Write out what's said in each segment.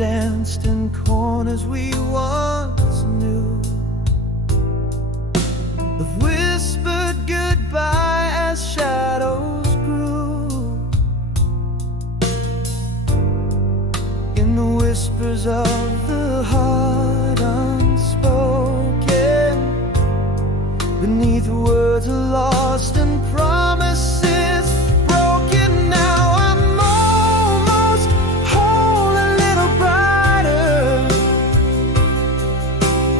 danced in corners we once knew, have whispered goodbye as shadows grew. In the whispers of the heart unspoken, beneath words lost and promises broken. Now I'm almost whole, a little brighter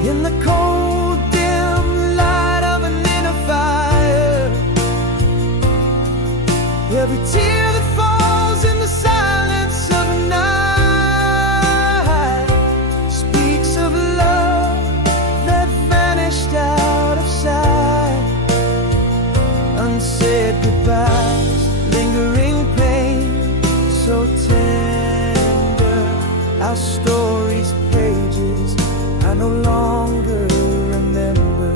in the cold, dim light of an inner fire. Every tear that falls in the silence of the night speaks of love that vanished out of sight. Unsaid goodbyes, lingering pain, so tender. Our story's pages I no longer remember.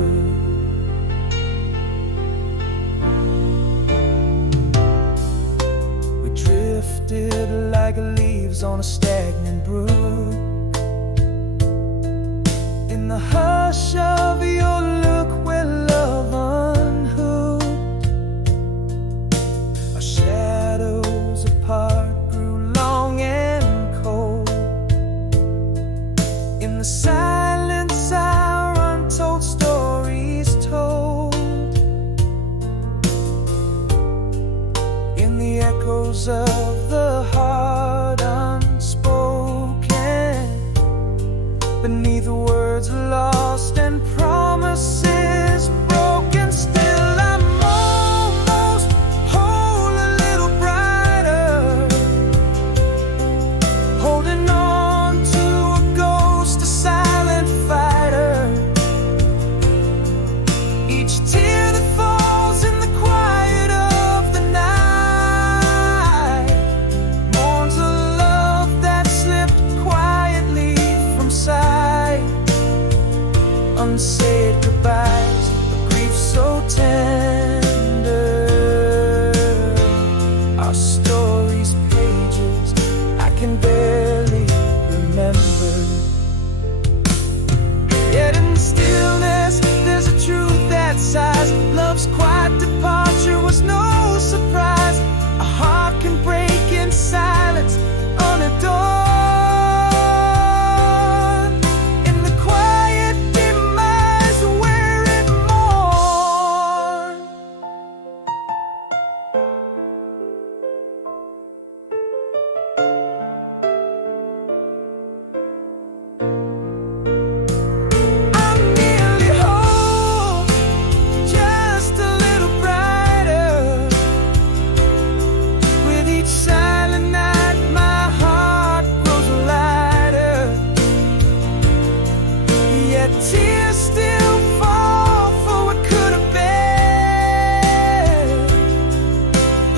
We drifted like leaves on a stagnant brook, in the hush of your look where love unhooked. Our shadows apart grew long and cold. In the silence our untold stories told. In the echoes of the heart unspoken, beneath words lost and promises broken. Still I'm almost whole, a little brighter, holding on to a ghost, a silent fighter. Each tear that falls in the quiet of the night mourns a love that slipped quietly from sight. Unsaid goodbyes, a grief so tender. Our story's pages I can barely remember. Yet in the stillness there's a truth that sighs. Love's quiet departure was no surprise. A heart can break in silence, unadored. In the quiet demise where it mourned. I'm nearly whole, just a little brighter. With each silent night my heart grows lighter. Yet tears still fall for what could have been.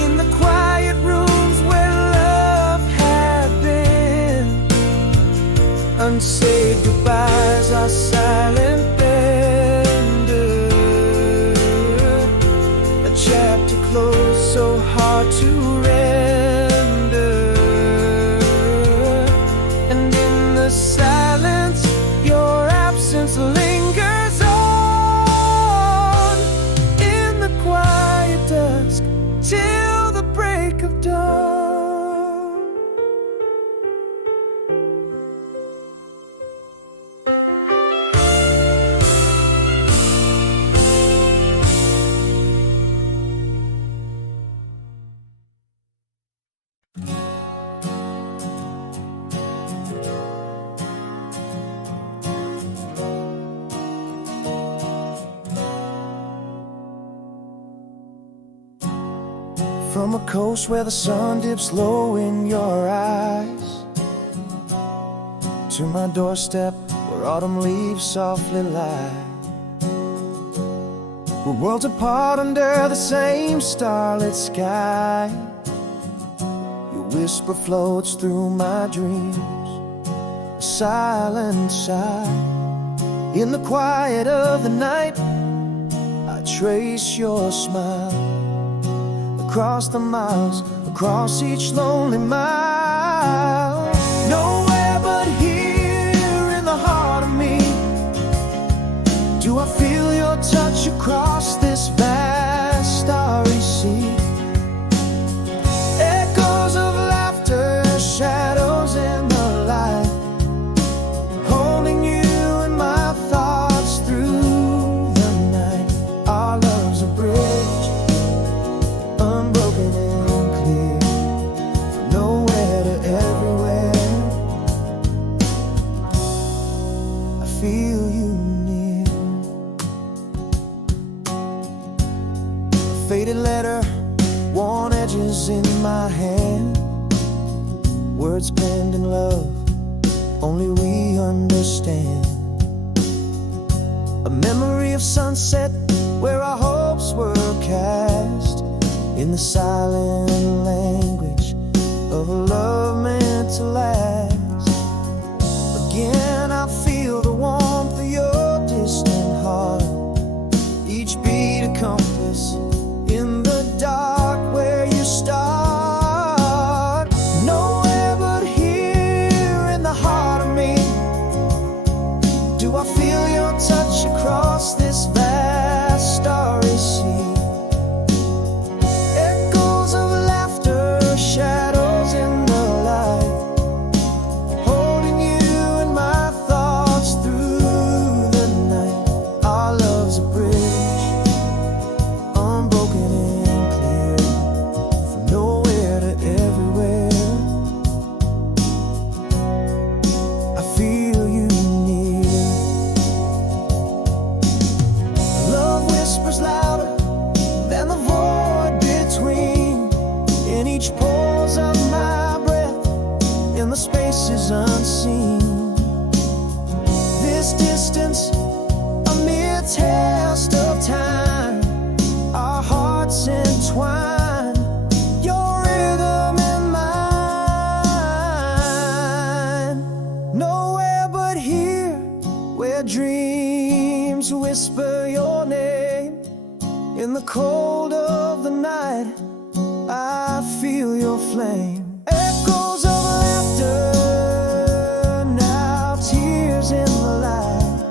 In the quiet rooms where love had been. Unsaid goodbyes are silent bender. A chapter closed so hard to render. And in the silence your absence lingers on. In the quiet dusk till the break of dawn. From a coast where the sun dips low in your eyes, to my doorstep where autumn leaves softly lie. We're worlds apart under the same starlit sky. Your whisper floats through my dreams, a silent sigh. In the quiet of the night I trace your smile across the miles, across each lonely mile. Nowhere but feel you near. A faded letter, worn edges in my hand, words penned in love, only we understand. A memory of sunset where our hopes were cast, in the silent language of a love meant to last. Again I feel the warmth of your distant heart, each beat a compass in the dark where you start. Nowhere but here in the heart of me do I feel your touch across this vast starry sea. Echoes of laughter, shadows in the light, holding you in my thoughts through the night. Our love's a bridge, unbroken and clear, from nowhere to everywhere. I feel you near. Love whispers louder than the void between, in each pause of my breath, in the spaces unseen. This distance, a mere test of time, our hearts entwine, your rhythm and mine. Nowhere but here, where dreams whisper your name, in the cold of the night, I feel your flame. Echoes of laughter, now tears in the light.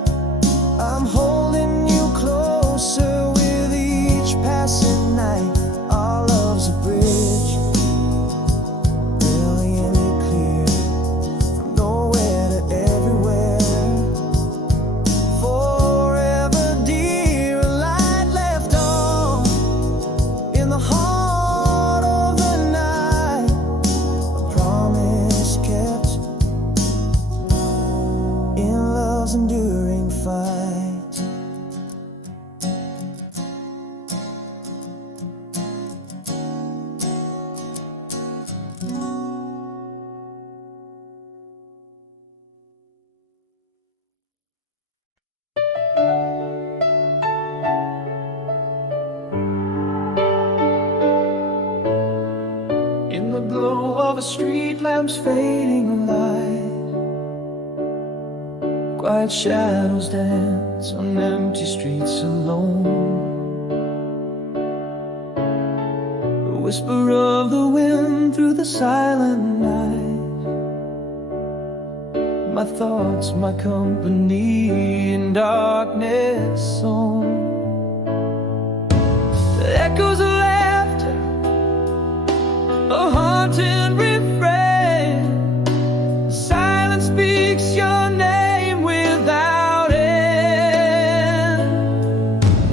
I'm holding you closer with each passing night. Our love's a bridge, brilliant and clear, from nowhere to everywhere. Forever dear, a light left on in the heart of the night, a promise kept in love's enduring fight. In the glow of a street lamp's fading light, quiet shadows dance on empty streets alone. The whisper of the wind through the silent night, my thoughts, my company in darkness song. The echoes of laughter, a haunting refrain, silence speaks your name without end.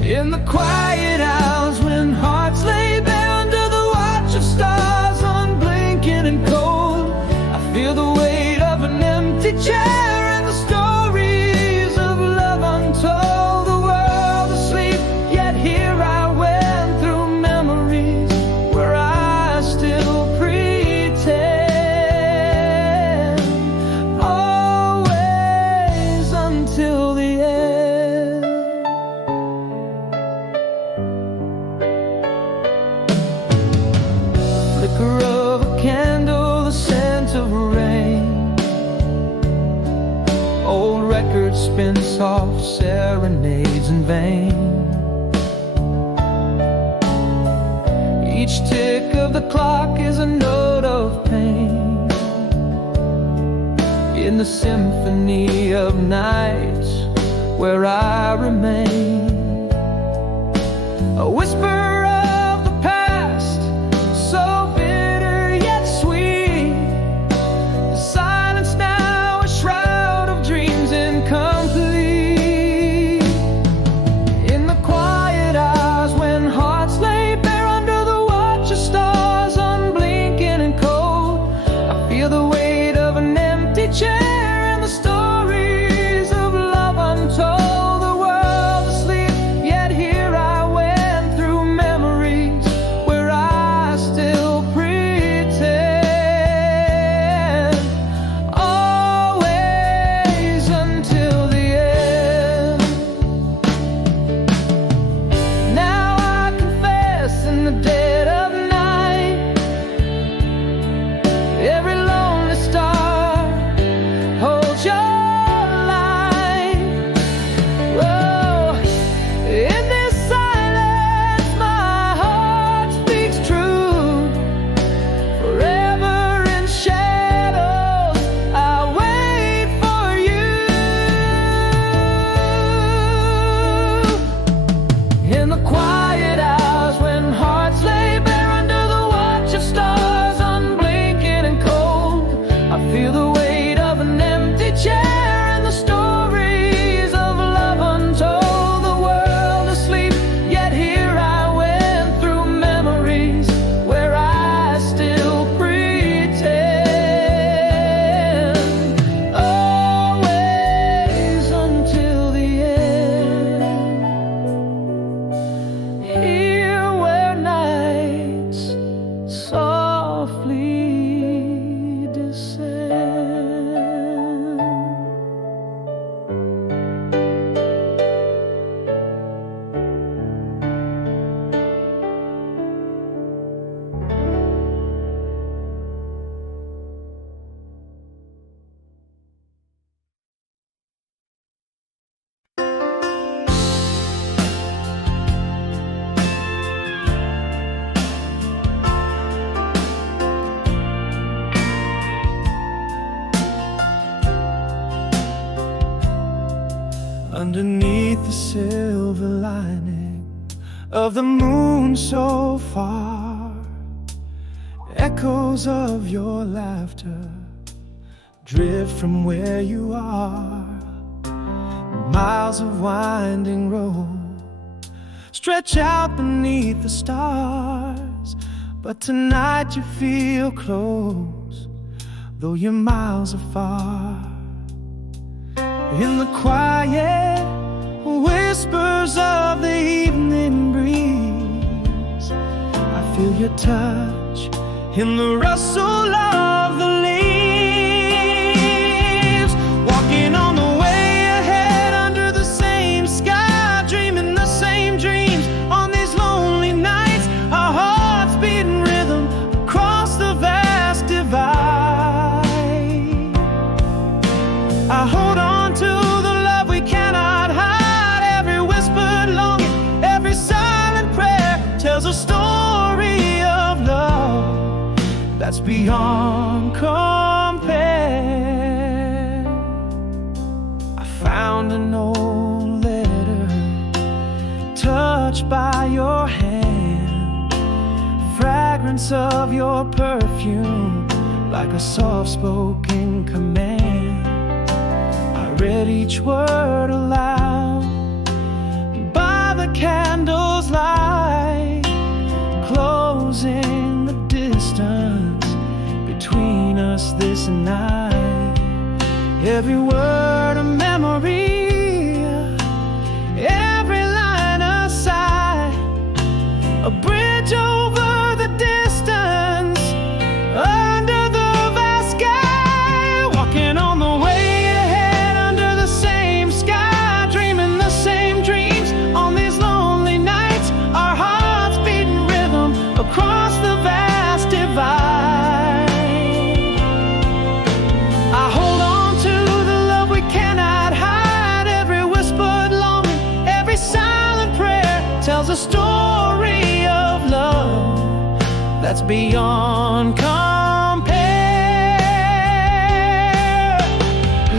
In the quiet hours when hearts lay bare under the watch of stars, unblinking and cold, I feel the weight of an empty chair and the stories of love untold. The world asleep, yet here I went through memories where I still pretend, always until the end. Flicker of a candle, the scent of rain, old records spin soft serenades in vain. Each tick of the clock is a note of pain, in the symphony of nights where I remain. A whisper of the past, so bitter yet sweet. The silence now a shroud of dreams incomplete. In the quiet hours when hearts lay bare under the watch of stars, unblinking and cold, I feel the weight of an empty chair and the stories of love underneath the silver lining of the moon so far. Echoes of your laughter drift from where you are. Miles of winding road stretch out beneath the stars, but tonight you feel close, though you're miles afar. In the quiet whispers of the evening breeze, I feel your touch in the rustle of the leaves. Walking on the way ahead under the same sky, dreaming the same dreams on these lonely nights. Our hearts beating rhythm across the vast divide. I hold on to the love we cannot hide. Every whispered longing, every silent prayer tells a story of love that's beyond compare. I found an old letter touched by your hand, fragrance of your perfume like a soft-spoken command. Read each word aloud by the candle's light, closing the distance between us this night. Every word a memory, every line a sigh, a bridge over the distance under the vast sky. Walking on the way across the vast divide. I hold on to the love we cannot hide. Every whispered longing, every silent prayer tells a story of love that's beyond compare.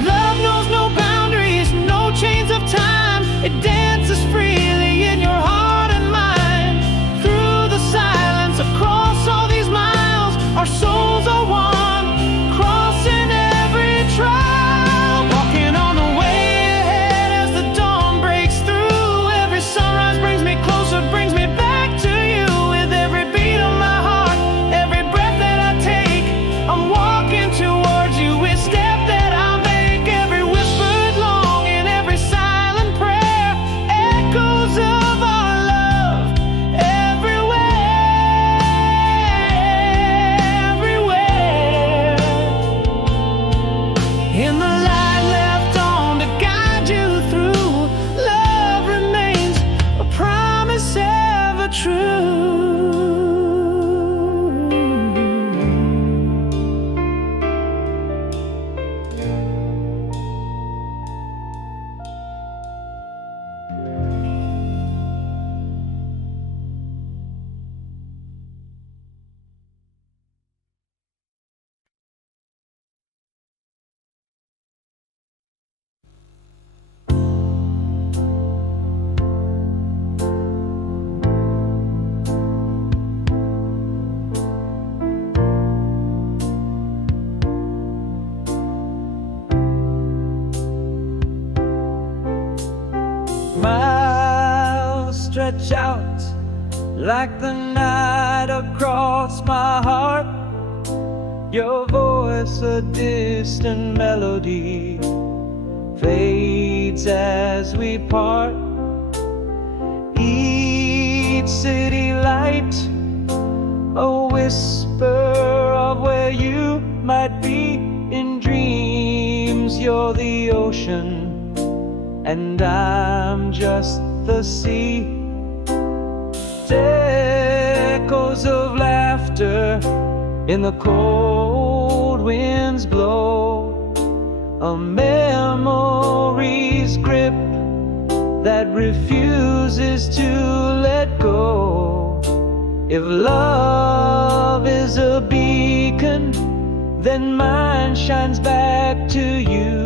Love knows no boundaries, no chains of time. It dances freely in your heart and mind. Through the silence, across all these miles, our souls are one, crossing every trial. Walking on the way ahead as the dawn breaks through. Every sunrise brings me closer, brings me back to you. With every beat of my heart, every breath that I take, I'm walking towards you. With step that I make, every whispered longing, every silent prayer, echoes of our love everywhere. In the light left on to guide you through, love remains a promise ever true. Miles stretch out like the night across my heart. Your voice a distant melody fades as we part. Each city light a whisper of where you might be. In dreams you're the ocean and I'm just the sea. Echoes of laughter in the cold winds blow, a memory's grip that refuses to let go. If love is a beacon, then mine shines back to you.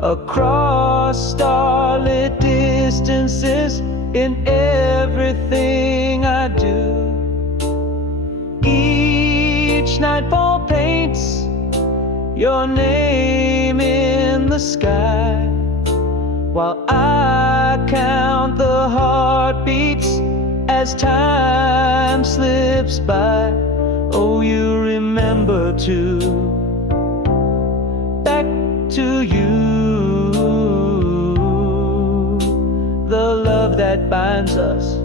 across starlit distances in everything I do. Each nightfall paints your name in the sky, while I count the heartbeats as time slips by. Oh, you remember too, back to you, the love that binds us,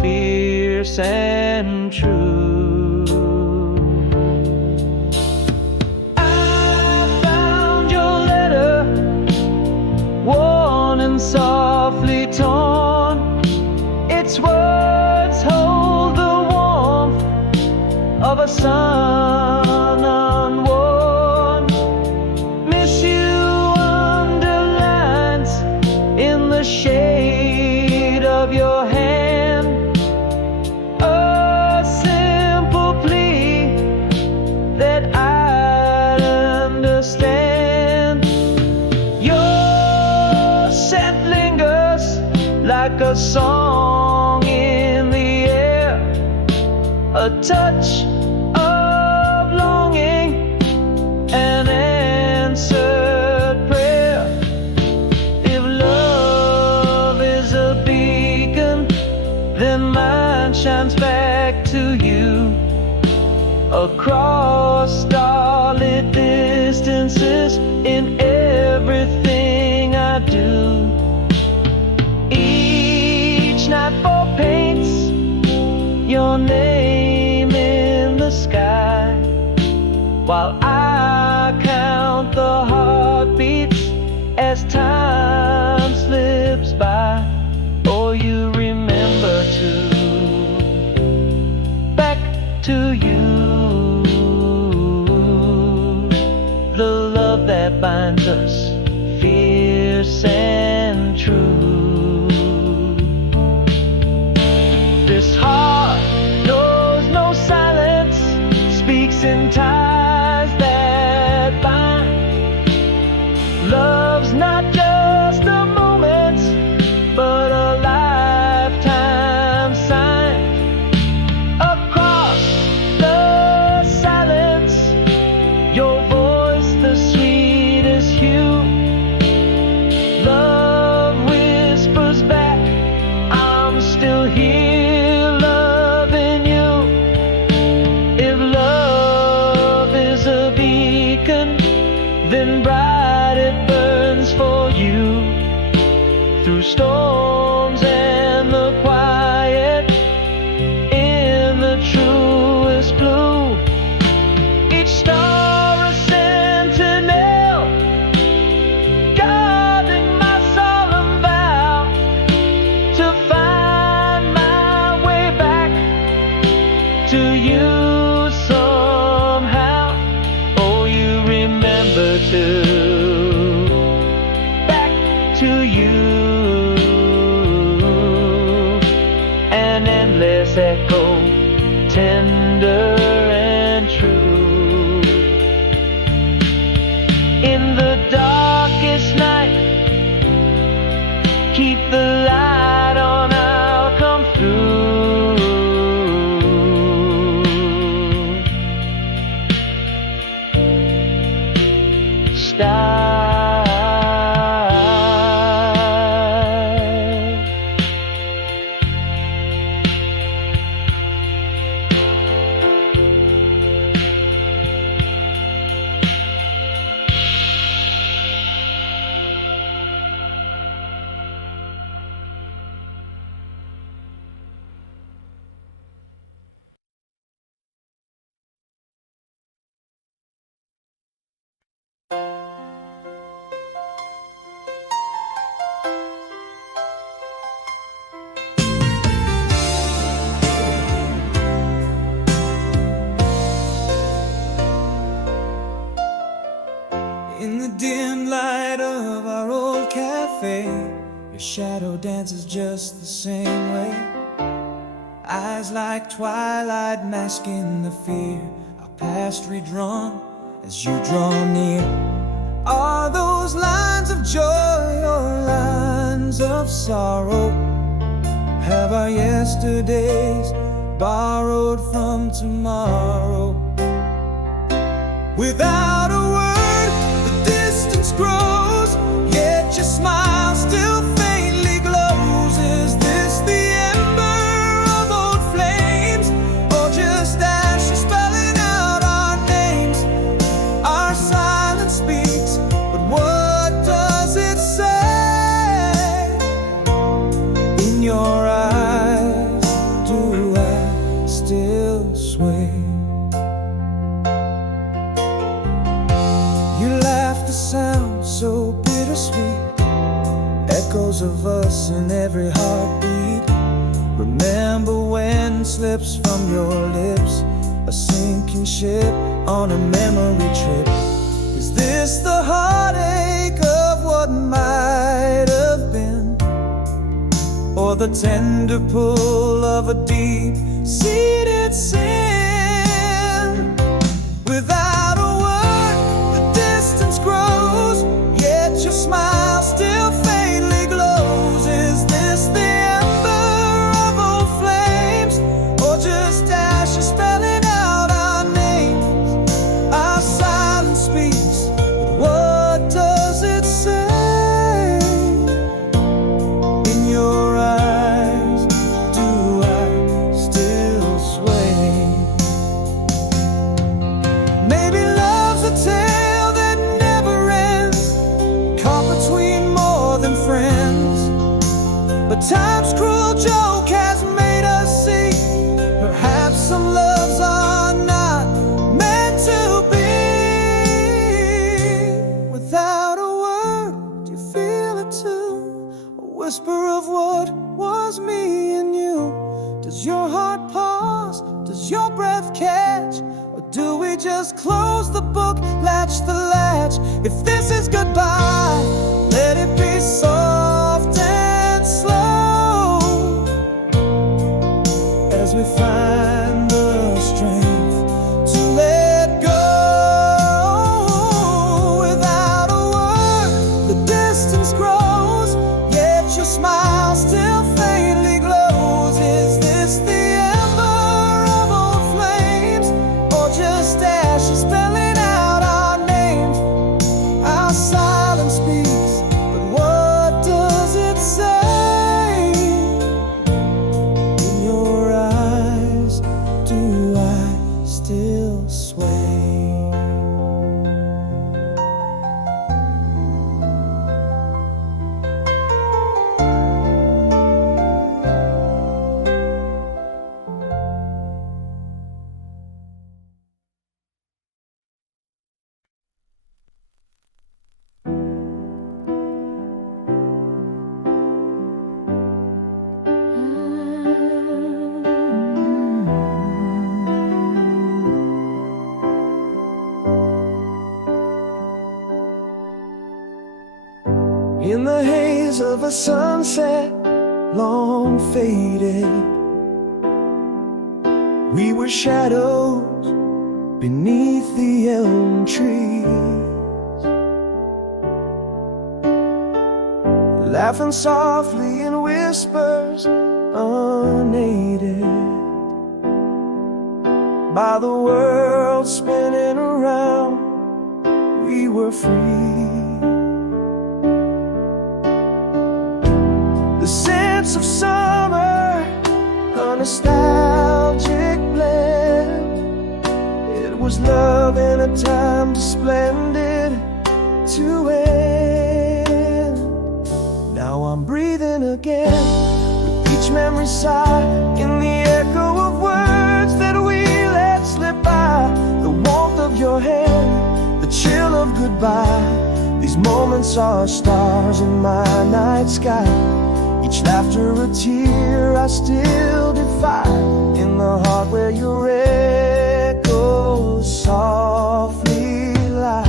fierce and true. I found your letter, worn and softly torn. Its words hold the warmth of a sun unworn. Miss you underlines in the shade of your hand. A simple plea that I'd understand. Your scent lingers like a song in the air, a touch of longing, an answered prayer. If love is a beacon, then mine shines back to you, across starlit distances in everything I do. Each nightfall paints your name in the sky, while I count the heartbeats as time slips by. Oh, you remember too, back to you, the love that binds us, fierce and true. This heart knows no silence, speaks in ties that bind. Love's not just a moment, but a lifetime sign. Across the silence, your voice the sweetest hue. Love whispers back, I'm still here loving you. If love is a beacon, then bright it burns for you, through storms and the quiet, in the truest blue. Each star a sentinel, guarding my solemn vow to find my way back to you somehow. Oh, you remember too, back to you, an endless echo, tender and true. In the darkest night, keep the light on, I'll come through. In the dim light of our old cafe, your shadow dances just the same way. Eyes like twilight masking the fear, our past redrawn as you draw near. Are those lines of joy or lines of sorrow? Have our yesterdays borrowed from tomorrow? Without a word, the distance grows, yet your smile still faintly glows. Is this the ember of old flames, or just ashes spelling out our names? Our silence speaks, but what does it say? In your eyes, do I still sway? Sound so bittersweet, echoes of us in every heartbeat. Remember when it slips from your lips, a sinking ship on a memory trip. Is this the heartache of what might have been, or the tender pull of a deep-seated sin? Without a word, the distance grows, yet your smile still faintly glows. Is this the ember of old flames, or just ashes spelling out our names? Our silence speaks, but what does it say? In your eyes, do I still sway? Maybe love's a tale that never ends, caught between more than friends. But time's cruel joke has made us see, perhaps some loves are not meant to be. Without a word, do you feel it too? A whisper of what was me and you. Does your heart pause? Does your breath catch? Or do we just close the book, latch the latch? If this is goodbye, let it be soft and slow, as we find the strength to let go. Without a word, the distance grows, yet your smile still faintly glows. Is this the ember of old flames, or just ashes spelling out our names? Our silence speaks, but what does it say? In your eyes, do I still sway? In the haze of a sunset long faded, we were shadows beneath the elm trees, laughing softly in whispers unaided by the world spinning around. We were free. The sense of summer, a nostalgic blend. It was love in a time too splendid to end. Now I'm breathing again, with each memory sigh in the echo of words that we let slip by. The warmth of your hand, the chill of goodbye. These moments are stars in my night sky. Each laughter a tear I still defy, in the heart where your echoes softly lie.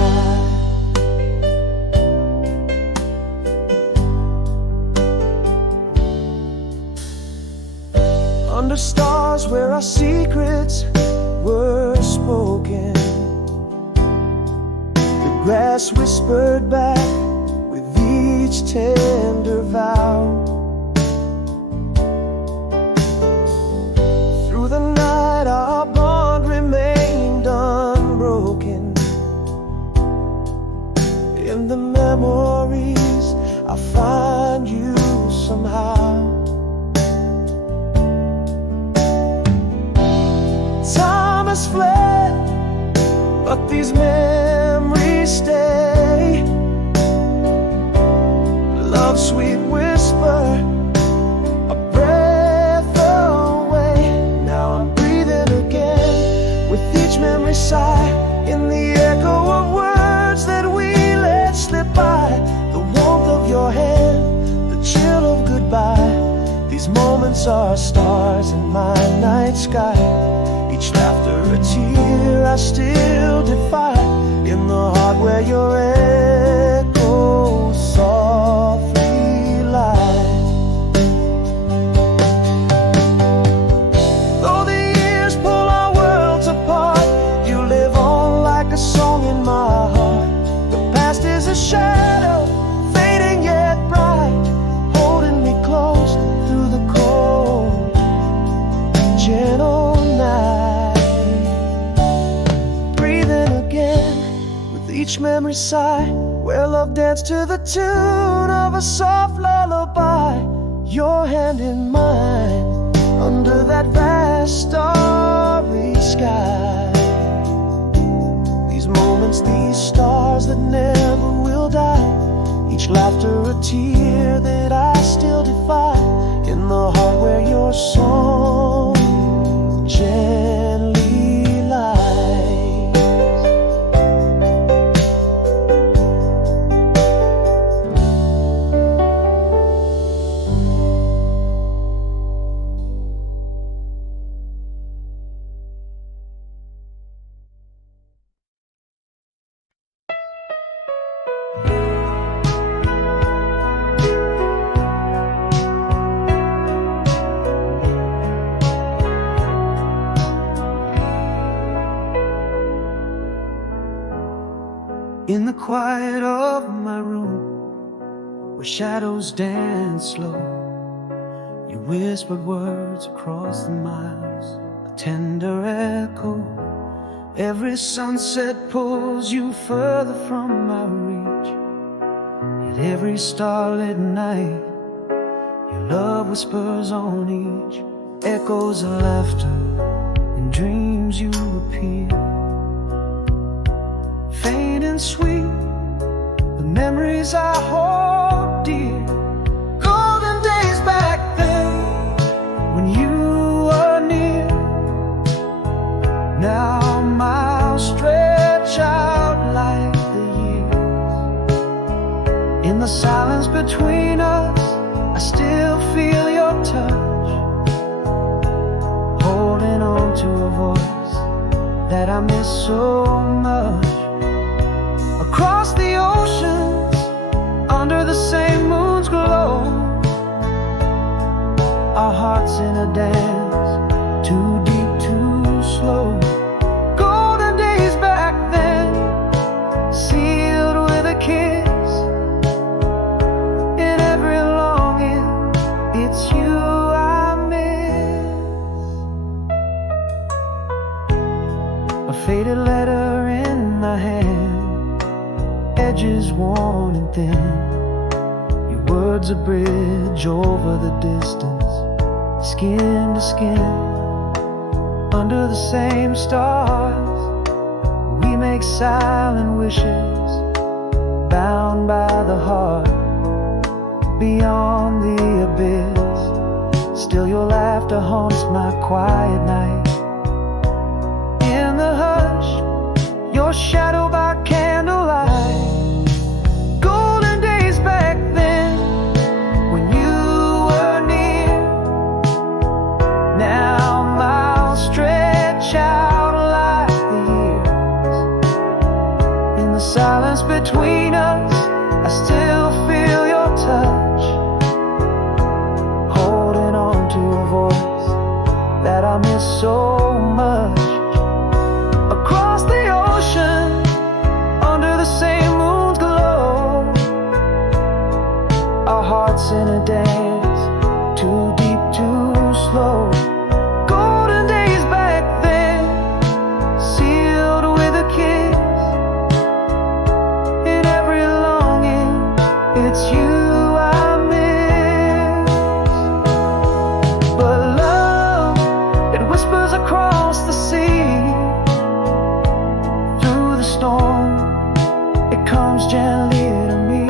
Under stars where our secrets were spoken, the Grass whispered back with each tender vow. Through the night our bond remained unbroken. In the memories I find you somehow. Time has fled, but these memories stay. Love's sweet whisper, a breath away. Now I'm breathing again with each memory sigh, in the echo of words that we let slip by. The warmth of your hand, the chill of goodbye. These moments are stars in my night sky. Each laughter a tear I still defy, in the heart where your echo softly lies. Though the years pull our worlds apart, you live on like a song in my heart. The past is a shadow, fading yet bright, holding me close through the cold, gentle night. Each memory sigh, where love danced to the tune of a soft lullaby. Your hand in mine, under that vast starry sky. These moments, these stars that never will die. Each laughter a tear that I still defy, in the heart where your song gently lies. In the quiet of my room, where shadows dance slow, you whispered words across the miles, a tender echo. Every sunset pulls you further from my reach, yet every starlit night your love whispers on each. Echoes of laughter, in dreams you appear, faint and sweet, the memories I hold dear. Golden days back then, when you were near. Now miles stretch out like the years. In the silence between us, I still feel your touch, holding on to a voice that I miss so much. Across the oceans, under the same moon's glow, our hearts in a dance, too deep, too slow. Golden days back then, sealed with a kiss. In every longing, it's you I miss. A faded letter in my hand, edges worn and thin. Your words a bridge over the distance, skin to skin. Under the same stars, we make silent wishes, bound by the heart, beyond the abyss. Still your laughter haunts my quiet night. In the hush, your shadow by candlelight. Golden days back then, when you were near. Now miles stretch out like the years. In the silence between us, I still feel your touch, holding on to a voice that I miss so much. Across the ocean, under the same our hearts in a dance, too deep, too slow. Golden days back then, sealed with a kiss. In every longing, it's you I miss. But love, it whispers across the sea. Through the storm, it comes gently to me.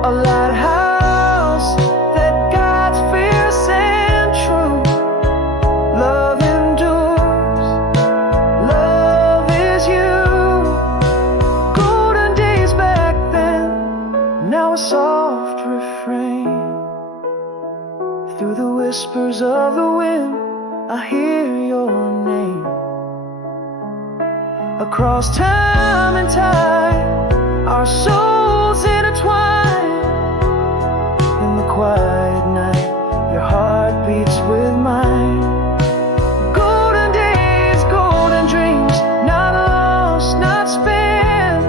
A lighthouse that guides fierce and true. Love endures, love is you. Golden days back then, now a soft refrain. Through the whispers of the wind, I hear your name. Across time and tide, our souls intertwine. In the quiet night, your heart beats with mine. Golden days, golden dreams, not lost, not spent.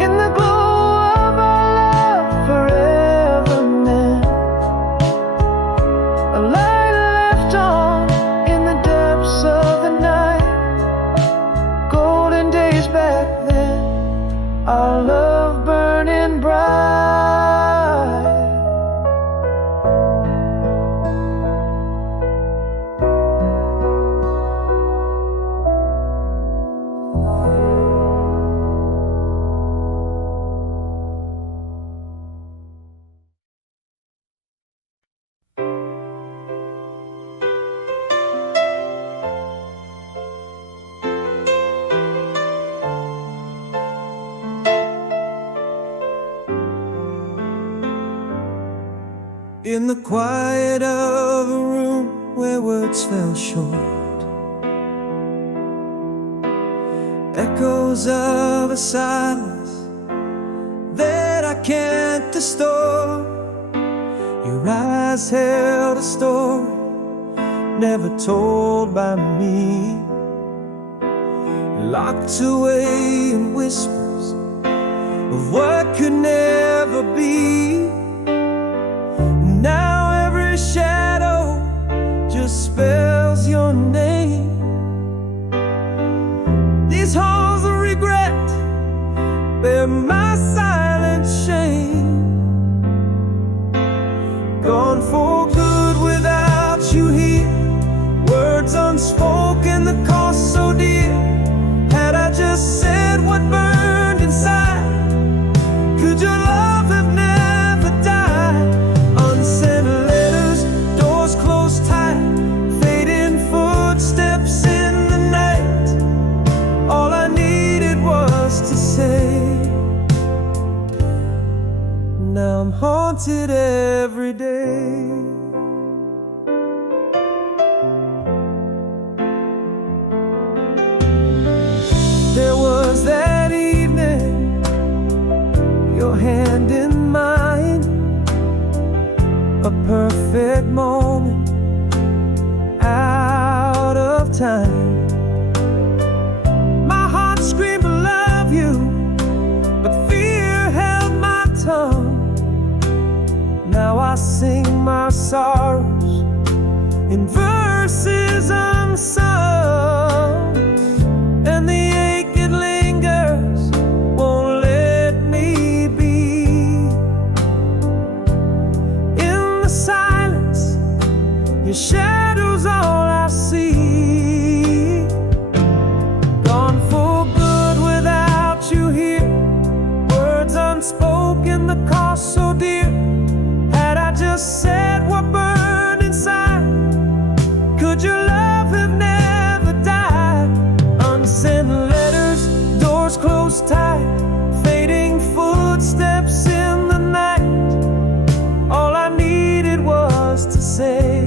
In the glow of our love, forever meant. A light left on in the depths of the night. Golden days back then, our love burning bright. In the quiet of a room where words fell short, echoes of a silence that I can't distort. Your eyes held a story never told by me, locked away in whispers of what could never be. Now every shadow just spells your name. These halls of regret bear my silent shame. Gone for good without you here. Words unspoken, the cost so dear. Had I just said what burned inside, could your love have never died? Unsent letters, doors closed tight, fading footsteps in the night. All I needed was to say. Now I'm haunted every day. There was that evening, your hand in mine, a perfect moment out of time. My heart screamed I love you, but fear held my tongue. Now I sing my sorrows in verses unsung, and the ache it lingers won't let me be. In the silence, your shadow's all I see. Gone for good without you here. Words unspoken, the cost so dear. Had I just said what burned inside, could your love have never died? Unsent letters, doors closed tight, fading footsteps in the night. All I needed was to say.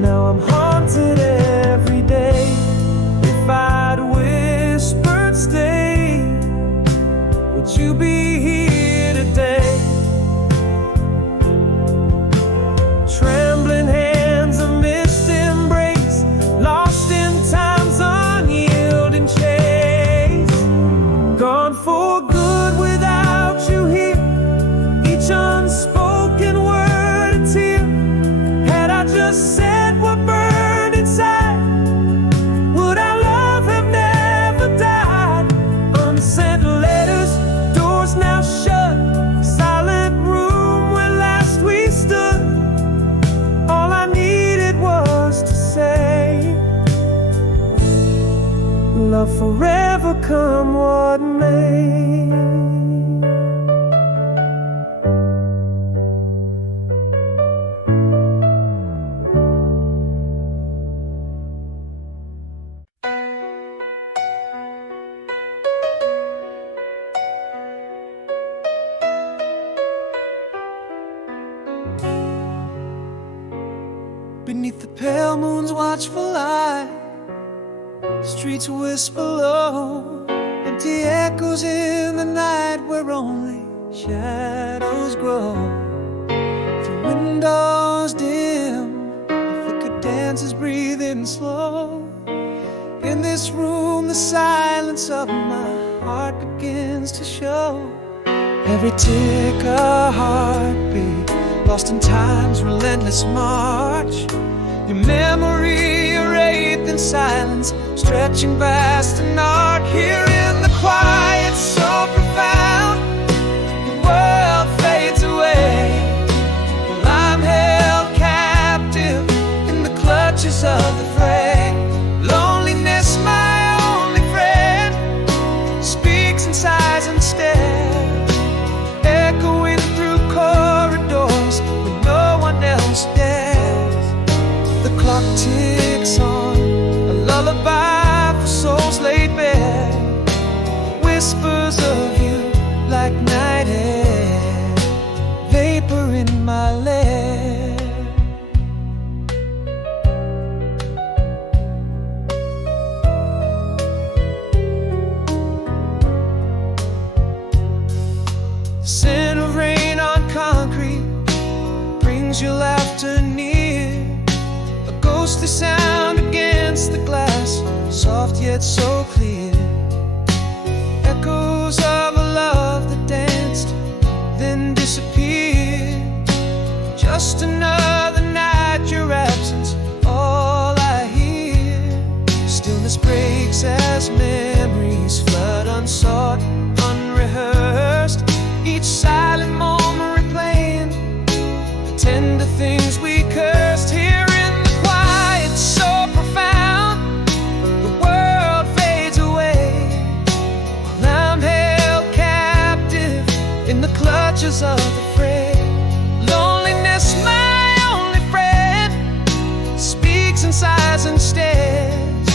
Now I'm haunted every day. If I'd whispered stay, would you be here today? Trembling hands, a missed embrace, lost in time's unyielding chase. Gone for good red letters, doors now shut, silent room where last we stood. All I needed was to say, love forever, come what may. Beneath the pale moon's watchful eye, streets whisper low, empty echoes in the night where only shadows grow. Through windows dim, the flicker dances breathing slow. In this room the silence of my heart begins to show. Every tick a heartbeat, lost in time's relentless march. Your memory, your wraith in silence, stretching vast and arc. Here in the quiet so profound, the world fades away, while I'm held captive in the clutches of the fray. Loneliness, my only friend, speaks and sighs and stares, echoing through corridors where no one else dares. The clock ticks on, a lullaby for souls laid bare, whispers of you like night air, vapor in my lair. The scent of rain on concrete brings your laughter near, a ghostly sound against the glass, soft yet so clear. Echoes of a love that danced, then disappeared. Just another night, your absence, all I hear. Stillness breaks as memories flood unsought, unrehearsed. Each silent moment replaying the tender things we cursed. Here in the quiet so profound, the world fades away, while I'm held captive in the clutches of the fray. Loneliness, my only friend, speaks and sighs and stares,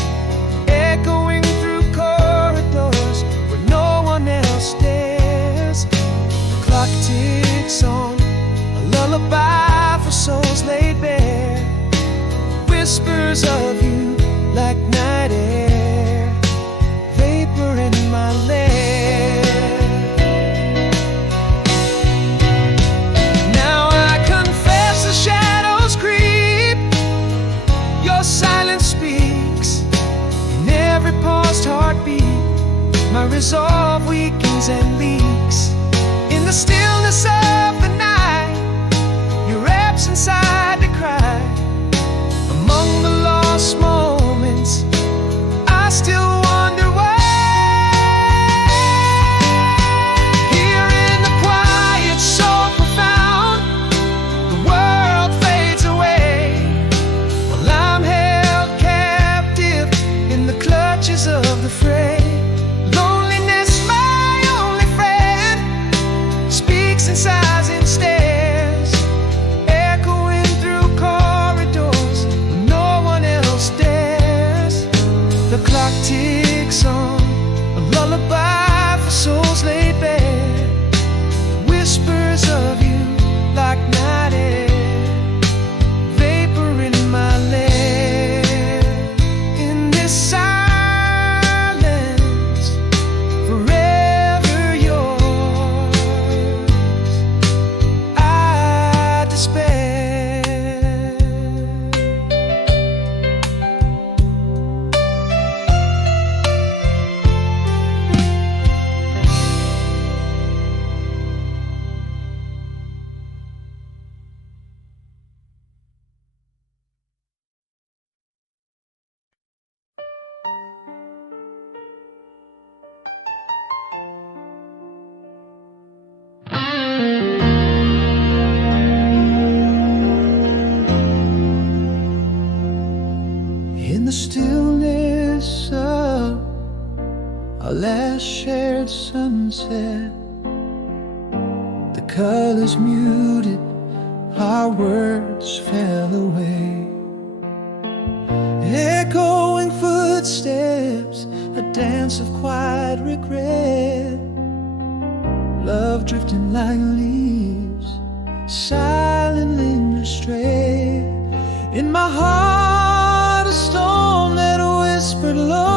echoing through corridors where no one else dares. The clock ticks on, a lullaby for souls laid bare, whispers of you like night air, vapor in my lair. last shared sunset. The colors muted, our words fell away. Echoing footsteps, a dance of quiet regret. Love drifting like leaves, silently astray. In my heart a storm that whispered low,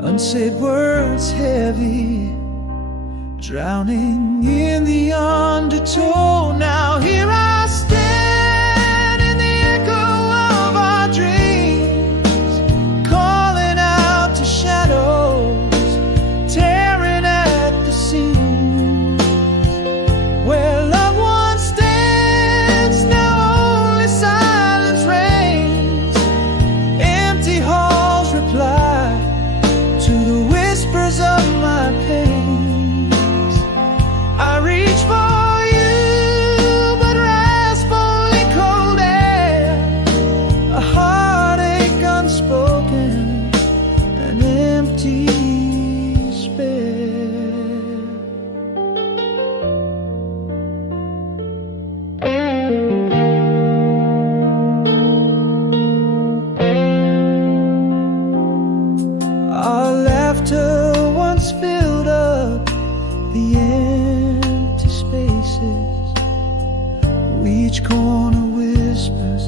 unsaid words heavy, drowning in the undertow. Now here I stand in the echo of our dreams, calling out to shadows, tearing at the seams. Where loved one stands, now only silence reigns. Empty halls reply to the whispers of my pain. I reach for you, but rasp only cold air. A heartache unspoken, an empty despair. Our laughter once filled up the empty spaces. Each corner whispers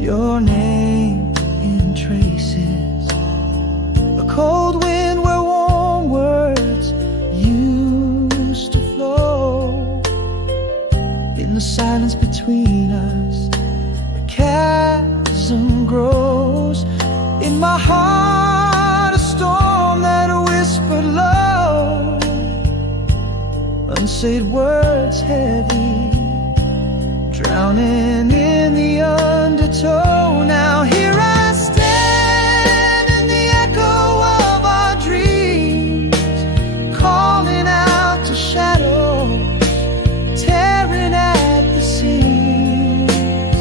your name in traces. A cold wind where warm words used to flow. In the silence between us, a chasm grows. In my heart a storm that whispered low, unsaid words heavy, drowning in the undertow. Now here I stand in the echo of our dreams, calling out to shadows, tearing at the seams.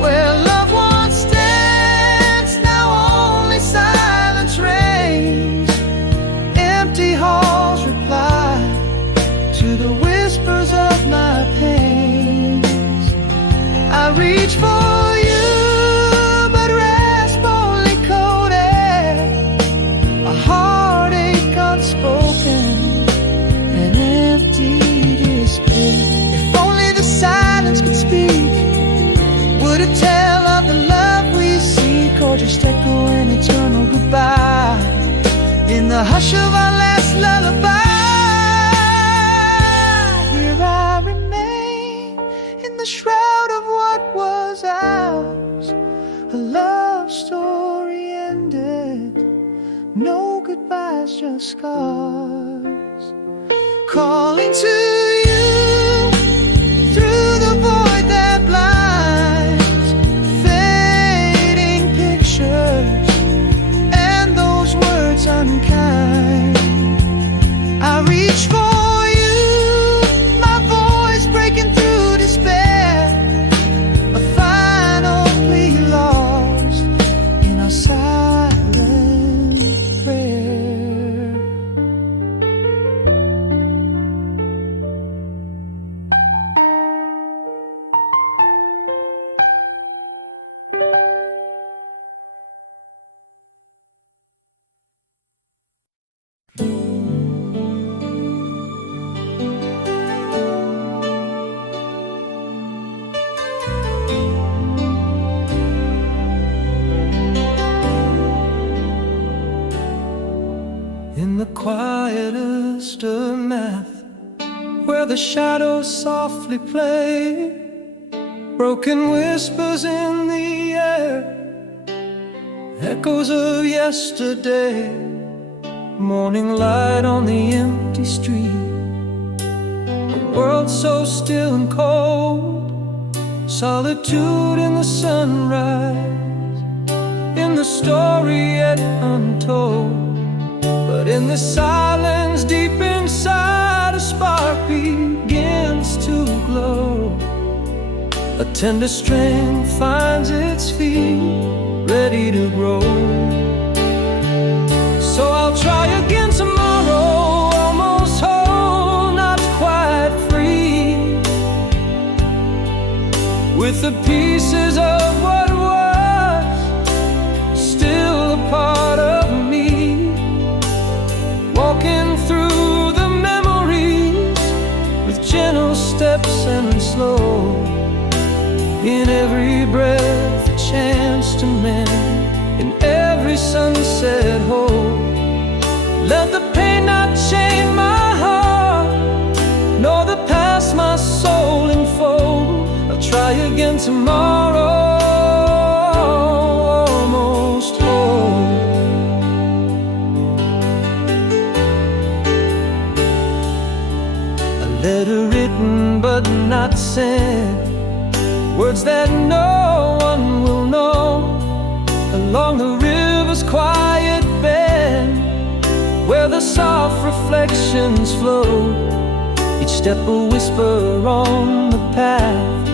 Where loved one stands, now only silence reigns. Empty halls reply to the whispers of my pains. I reach for you, but rasp only cold air. A heartache unspoken, an empty despair. If only the silence could speak, would it tell of the love we seek, or just echo an eternal goodbye in the hush of our last lullaby? Shroud of what was ours. A love story ended, no goodbyes, just scars. Calling to you through the void that blinds, fading pictures and those words unkind. I reach for you, my voice breaking through despair. Quietest of math, where the shadows softly play, broken whispers in the air, echoes of yesterday. Morning light on the empty street, a world so still and cold, solitude in the sunrise, in the story yet untold. But in the silence deep inside, a spark begins to glow. A tender strength finds its feet, ready to grow. So I'll I'll try again tomorrow, almost whole, not quite free, with the pieces of what was still a part of me, walking through the memories with gentle steps and slow, in every breath a chance to mend, in every sunset hope. Let the pain not chain my heart, nor the past my soul enfold. I'll try again tomorrow, almost whole. A letter written but not sent, words that no one will know, along the river's quiet bend, where the soft reflections flow, each step a whisper on the path,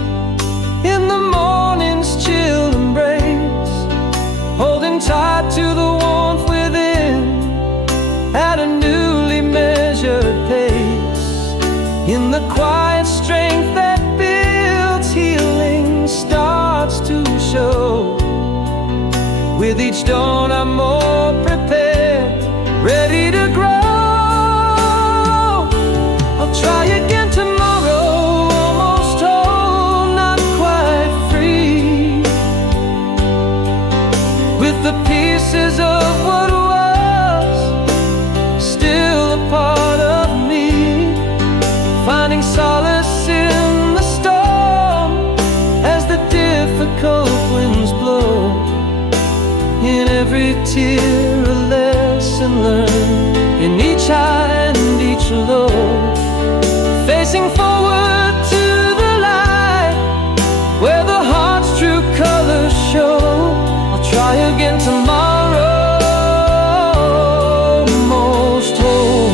in the morning's chill embrace, holding tight to the warmth within, at a newly measured pace, in the quiet strength that builds healing starts to show. With each dawn I'm more prepared, ready to grow. I'll try again tomorrow, almost whole, not quite free, with the pieces of what was still a part of me, finding solace in the storm as the difficult winds blow, in every tear a lesson learned, in each high and each low, facing forward to the light, where the heart's true colors show. I'll try again tomorrow, almost whole.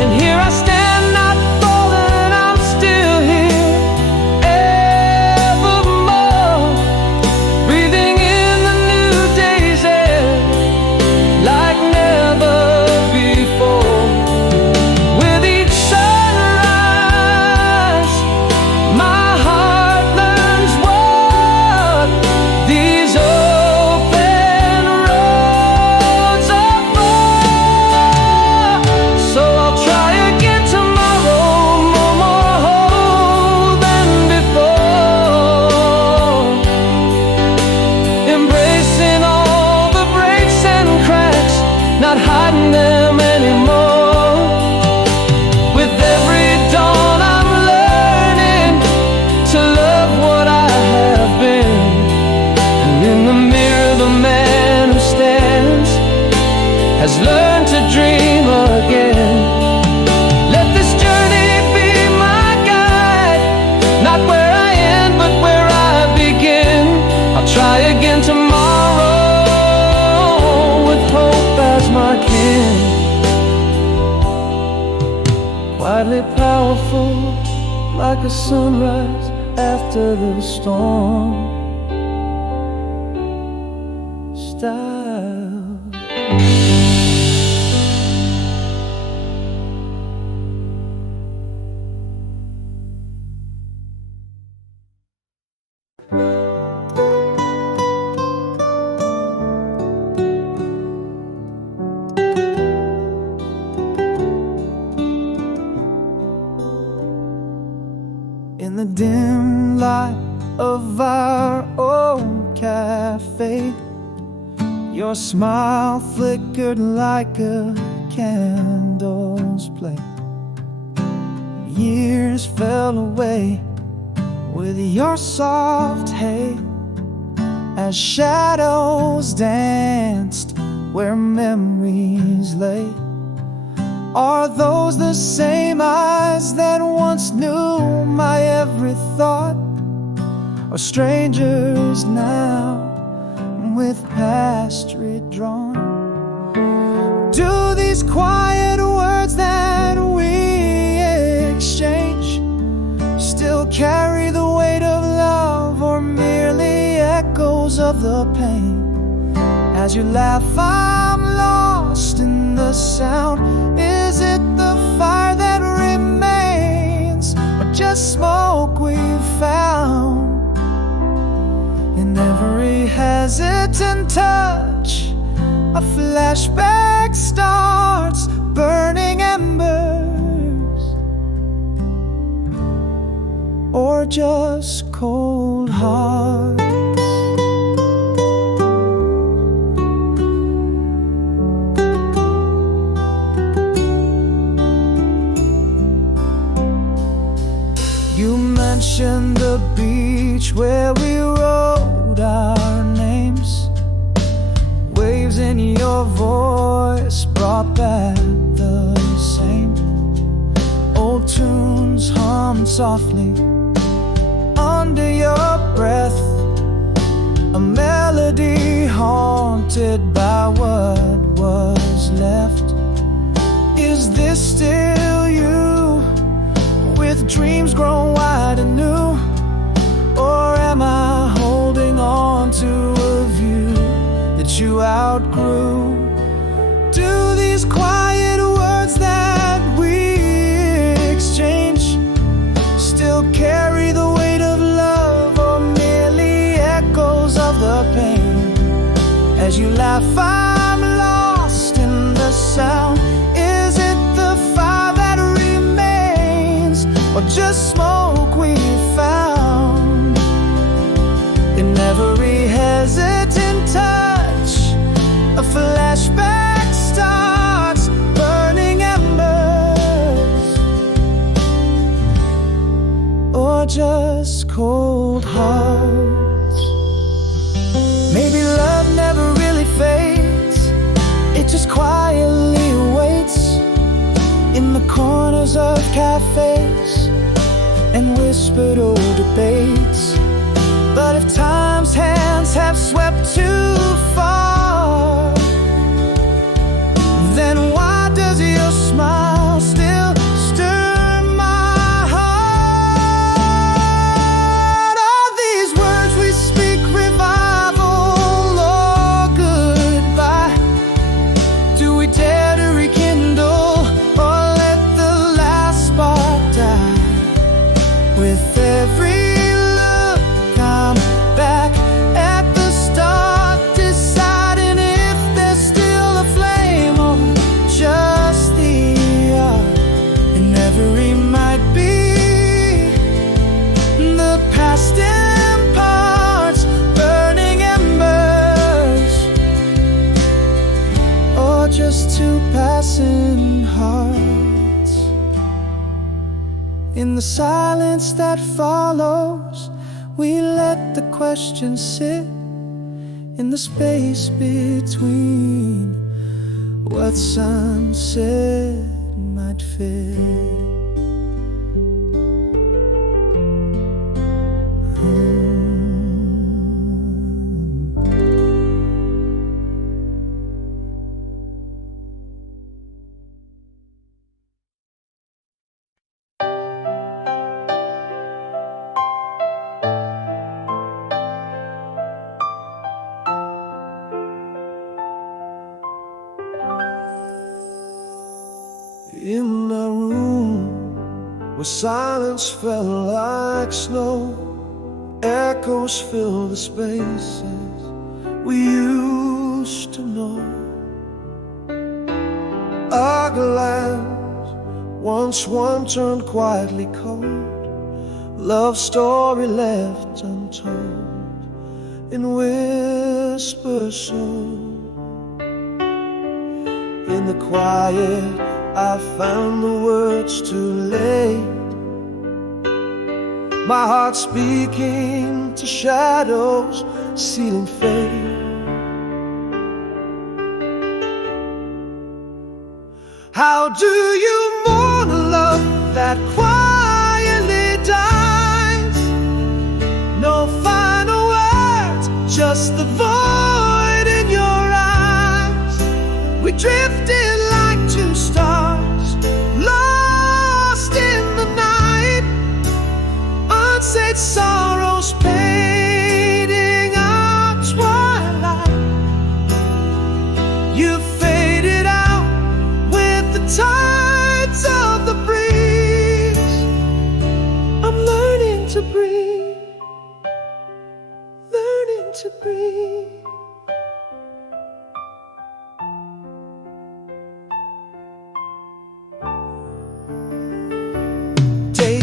And here I stand, not fallen, I'm still here, evermore, breathing in the new day's air, like never before. With each sunrise, my heart learns what these open roads are for. So I'll try again tomorrow, more whole than before, embracing all the breaks and cracks, not hiding them anymore. With every dawn I'm learning to love what I have been, and in the mirror the man who stands has learned to dream again. Let this journey be my guide, not where I end but where I begin. I'll try again tomorrow, with hope as my kin, quietly powerful, like a sunrise after the storm. Style. In the dim light of our old cafe, your smile flickered like a candle's play. Years fell away with your soft hay, as shadows danced where memories lay. Are those the same eyes that once knew my every thought, or strangers now with past redrawn? Do these quiet words that we exchange still carry the weight of love, or merely echoes of the pain As you laugh, I'm lost in the sound. Is it the fire that remains, or just smoke we've found? In every hesitant touch, a flashback starts, burning embers, or just cold hearts. You mentioned the beach where we wrote our names. Waves in your voice brought back the same old tunes hummed softly under your breath, a melody haunted by what was left. Is this still you, with dreams grown wide and new? Or am I holding on to a view that you outgrew? Do these quiet words that we exchange still carry the weight of love, or merely echoes of the pain? As you laugh, I'm lost in the sound. Is it the fire that remains, or just smoke we found? In every hesitant touch, a flashback starts, burning embers, or just cold hearts. Maybe love never really fades, it just quietly waits in the corners of cafes and whispered old debates. But if time's hands have swept too far, then why does your smile still stir my heart? Are these words we speak revival or goodbye? Do we dare to rekindle, or let the last spark die? With every look, I'm back at the start, deciding if there's still a flame or just the art. And every might be the past imparts, burning embers, or just two passing hearts. In the silence that follows, we let the questions sit in the space between what's unsaid might fit. In a room where silence fell like snow, echoes fill the spaces we used to know. A glance, once one turned quietly cold, love story left untold in whispers so. In the quiet I found the words too late, my heart speaking to shadows, sealing fate. How do you mourn a love that quietly dies? No final words, just the void in your eyes. We drifted like two stars, lost in the night, unsaid sorrows painting our twilight.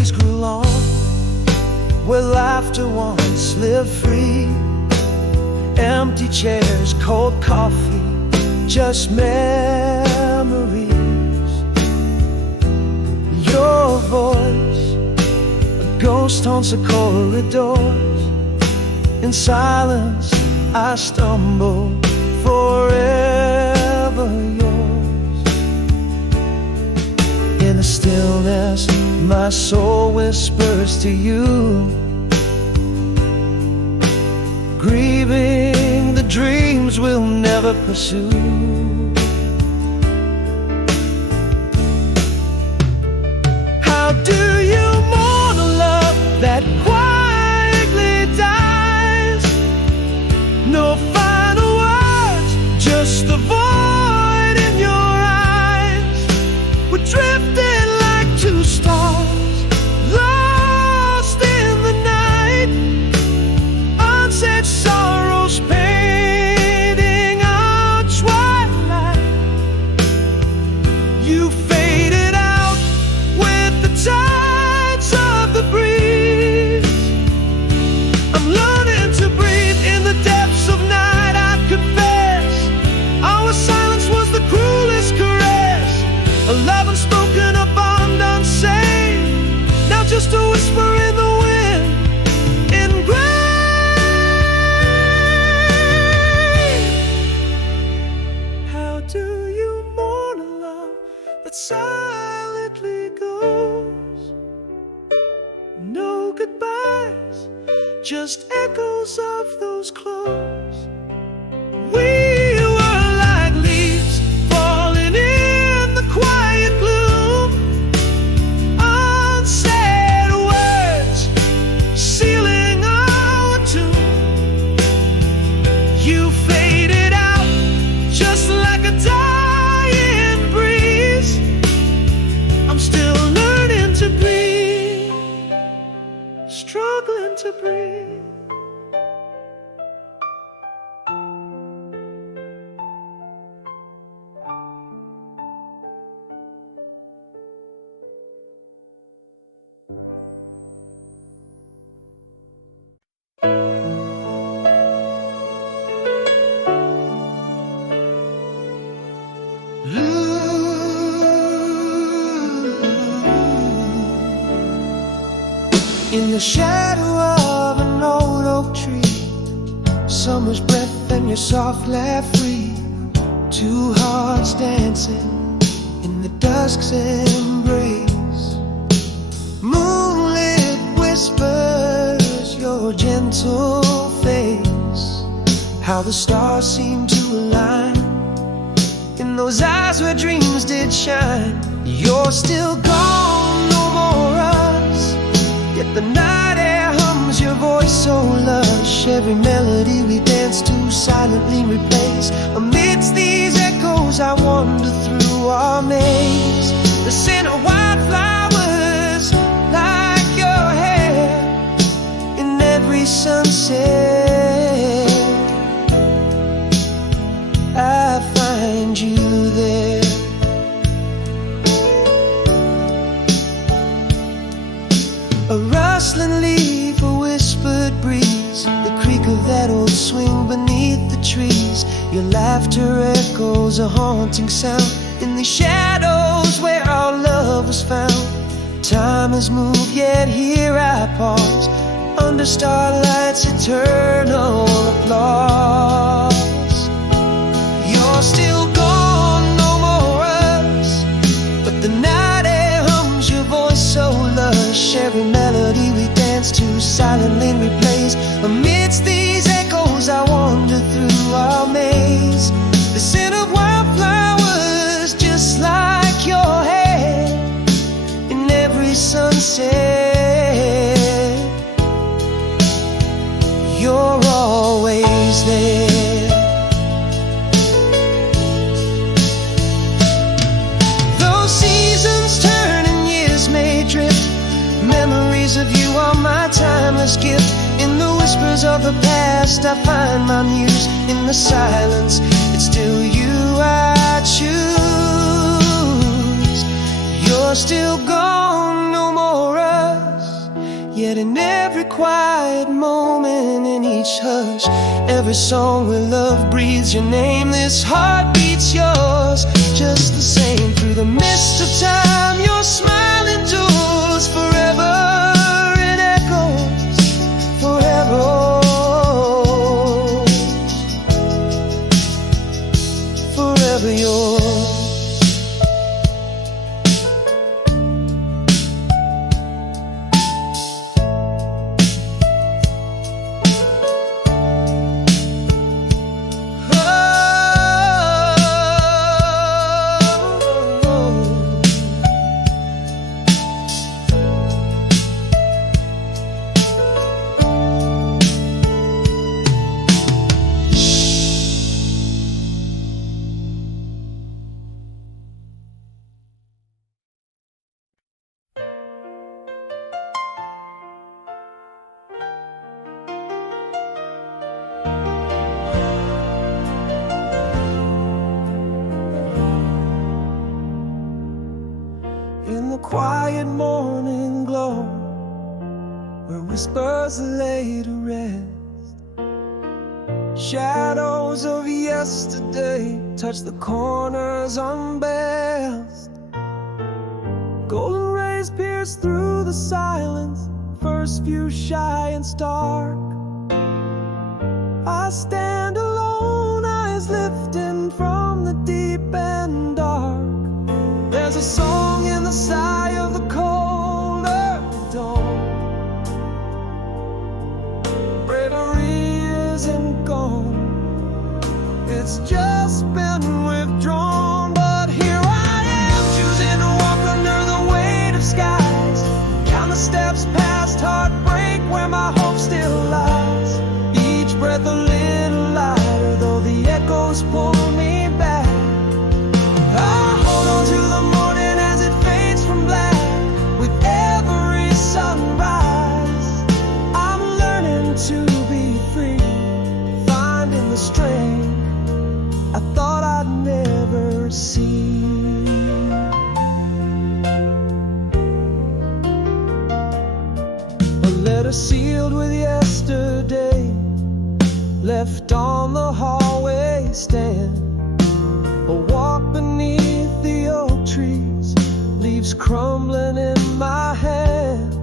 days grew long, where laughter once lived free. Empty chairs, cold coffee, just memories. Your voice, a ghost haunts the corridors. In silence I stumble, forever yours. In the stillness my soul whispers to you, grieving the dreams we'll never pursue. How do you mourn a love that quietly dies? No final words, just the void in your eyes. We're drifting like two stars, lost in the night. Unsaid sorrows painting our twilight. You faded out with the tides of the breeze. I'm learning to breathe in the depths of night. I confess, our silence was the cruelest caress. A love unspoken, a bond unsaid. Now just a whisper in the wind, in gray. How do you mourn a love that silently goes? No goodbyes, just echoes of those clothes. We were like leaves falling in the quiet gloom. Unsaid words sealing our tomb. You faded out just like a dying breeze. I'm still learning to breathe, struggling to breathe. In the shadow of an old oak tree, summer's breath and your soft laugh free. Two hearts dancing in the dusk's embrace. Moonlit whispers your gentle face. How the stars seem to align in those eyes where dreams did shine. You're still gone, no more us. Yet the night air hums your voice so lush. Every melody we dance to silently replace. Amidst these echoes I wander through our maze. The scent of wildflowers like your hair in every sunset. I find you there. A rustling leaf, a whispered breeze, the creak of that old swing beneath the trees. Your laughter echoes a haunting sound in the shadows where our love was found. Time has moved, yet here I pause under starlight's eternal applause. You're still gone, no more us, but the night air hums your voice so lush. Every melody we dance to silently replace. Amidst these echoes I wander through our maze. The scent of wildflowers just like your hair in every sunset. You're always there. Those seasons turn and years may drift. Memories of you are my timeless gift. In the whispers of the past I find my muse. In the silence it's still you I choose. You're still gone, no more us, quiet moment in each hush, every song where love breathes your name. This heart beats yours just the same. Through the mist of time, your smile endures forever. It echoes forever. Forever yours. In the quiet morning glow, where whispers lay to rest, shadows of yesterday touch the corners unbest. Golden rays pierce through the silence, first view shy and stark. I stand alone, eyes lifting from the deep and dark. There's a song in the sigh of the cold earth dawn. Bravery isn't gone, it's just been withdrawn. But here I am, choosing to walk under the weight of skies. Count the steps past heartbreak where my hope still lies. Each breath a little lighter, though the echoes pull me back. I hold on to the morning as it fades from black. With every sunrise, I'm learning to be free, finding the strength I thought I'd never see. A letter sealed with yesterday, left on the hallway stand. A walk beneath the oak trees, leaves crumbling in my hand.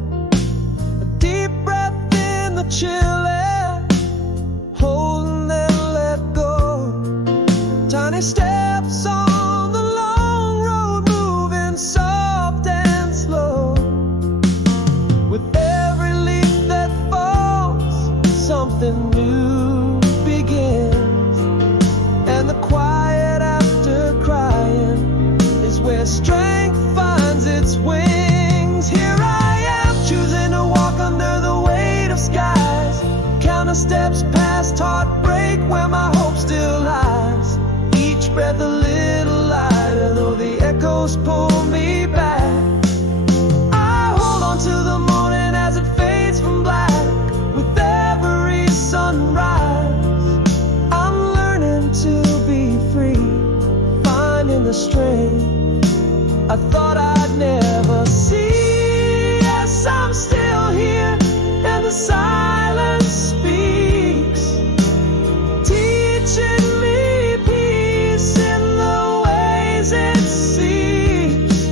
A deep breath in the chill air, holding then let go. Tiny steps on the long road, moving soft and slow. With every leaf that falls, something new begins. And the quiet after crying is where strength finds its wings. Here I am, choosing to walk under the weight of skies. Count the steps past heartbreak where my hope still lies. Each breath a little lighter, though the echoes pull me back. I hold on to the morning as it fades from black. With every sunrise, I'm learning to be free, finding the strength I thought I'd never see. Yes, I'm still here, and the silence speaks, teaching me peace in the ways it seeps.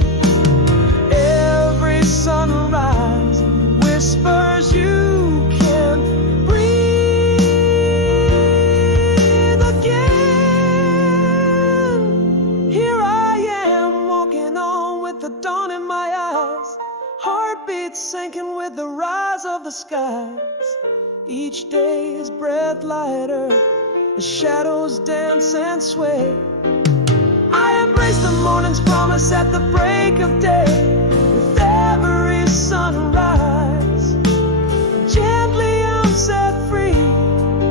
Every sunrise whispers you can breathe again. Here I am, walking on with the dawn in my eyes. Heartbeats sinking with the rise of the skies. Each day is breath lighter, the shadows dance and sway. I embrace the morning's promise at the break of day. With every sunrise, gently I'm set free.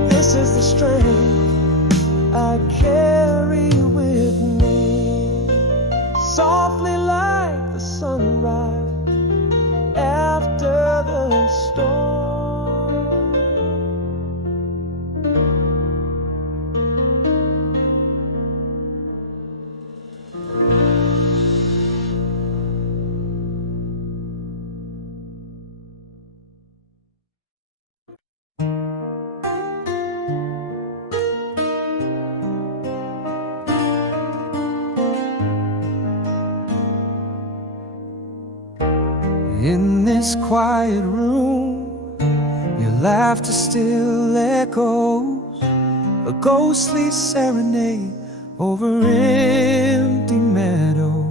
This is the strength I carry with me, softly like the sunrise after the storm. In this quiet room, your laughter still echoes, a ghostly serenade over empty meadows.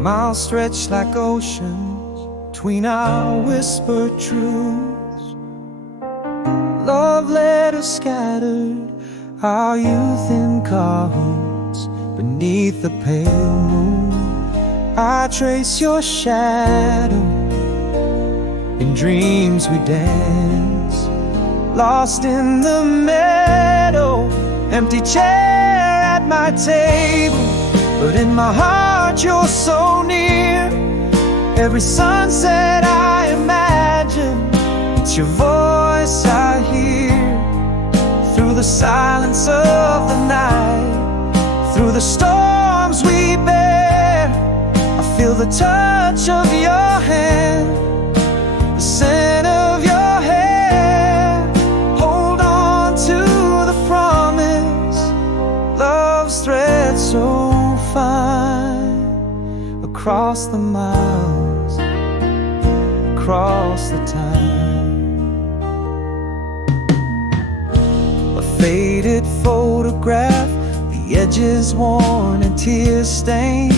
Miles stretched like oceans between our whispered truths. Love letters scattered, our youth in cahoots. Beneath the pale moon, I trace your shadow. In dreams we dance, lost in the meadow. Empty chair at my table, but in my heart you're so near. Every sunset I imagine, it's your voice I hear. Through the silence of the night, through the storms we bear, I feel the touch of your hand, the scent of your hair. Hold on to the promise, love's thread so fine, across the miles, across the time. A faded photograph, the edges worn and tears stained.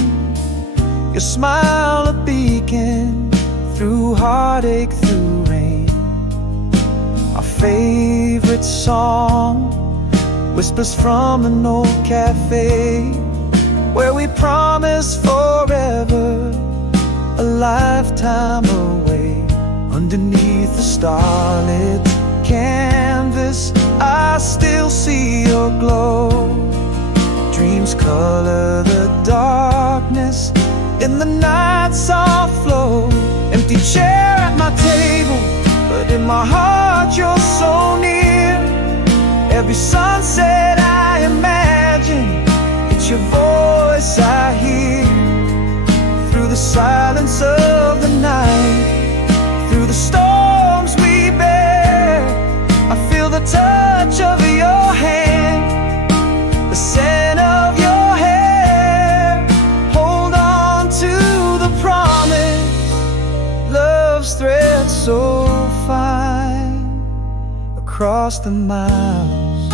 Your smile a beacon through heartache, through rain. Our favorite song whispers from an old cafe, where we promised forever, a lifetime away. Underneath the starlit canvas, I still see your glow. Dreams color the darkness in the night's soft flow. Empty chair at my table, but in my heart you're so near. Every sunset I imagine, it's your voice I hear. Through the silence of the night, through the storms we bear, I feel the touch of your hand, the scent of your hair. Hold on to the promise, love's thread so fine, across the miles,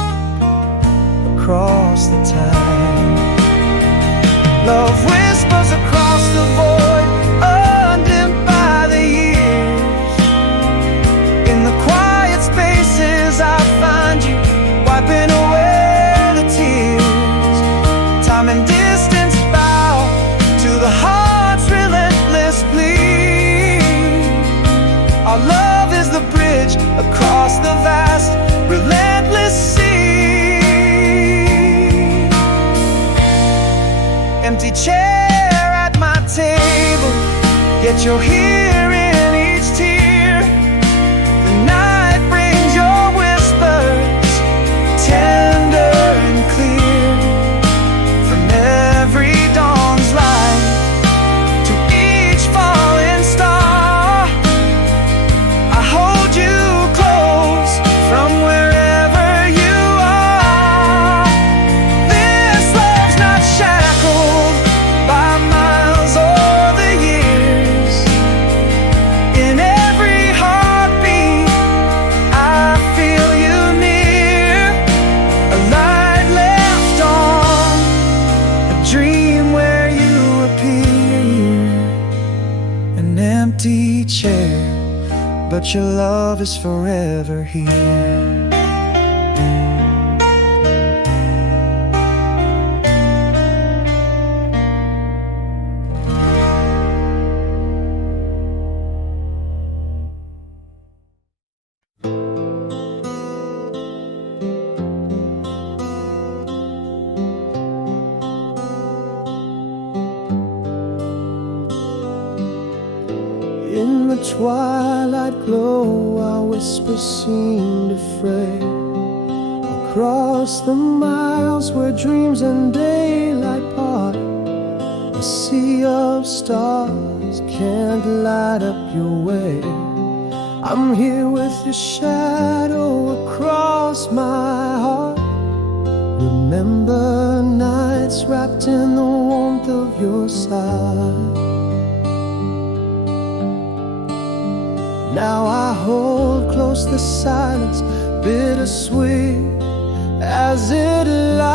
across the time. Love whispers across the void, undimmed by the years. In the quiet spaces I find you, wiping away the tears. Time and distance bow to the heart's relentless plea. Our love is the bridge across the vast, relentless sea. Empty chair at my table, yet you're here in each tear. The night brings your whispers, tender and clear. From every dawn's light to each falling star, I hold you close from wherever you are. This love's not shackled by miles or the years. In every heartbeat I feel you near. A light left on, a dream where you appear. An empty chair, but your love is forever here. In the twilight glow, our whispers seemed to fray across the miles where dreams and daylight part. A sea of stars can't light up your way. I'm here with your shadow across my heart. Remember nights wrapped in the warmth of your side. Now I hold close the silence, bittersweet as it lies.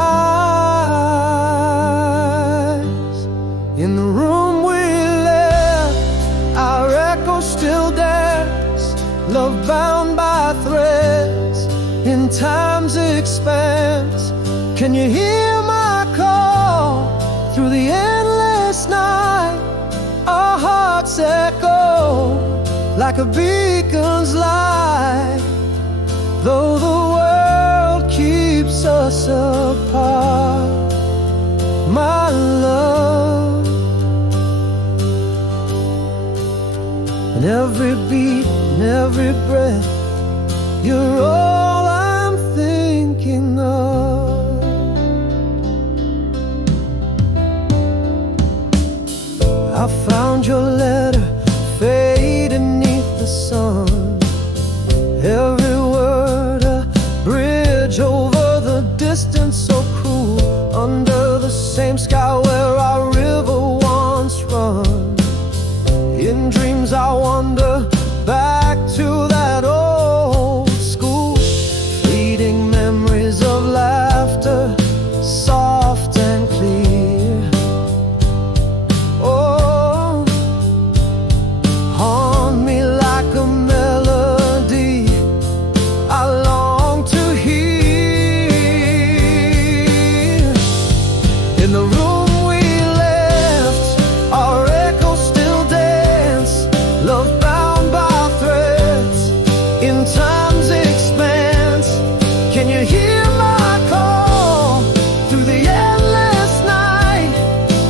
In the room we left, our echoes still dance, love bound by threads in time's expanse. Can you hear my call through the endless night? Our hearts echo like a beacon's light, though the world keeps us apart, my love. And every beat and every breath, you're all I'm thinking of. I found your letter fading beneath the sun, every word a bridge over the distance so cruel, under the same sky where our river once run. In dreams I wander back to that old school, fleeting memories of laughter, soft and clear. Oh, haunt me like a melody I long to hear. In the room we left, our echoes still dance, love bound by threads in time's expanse. Can you hear my call through the endless night?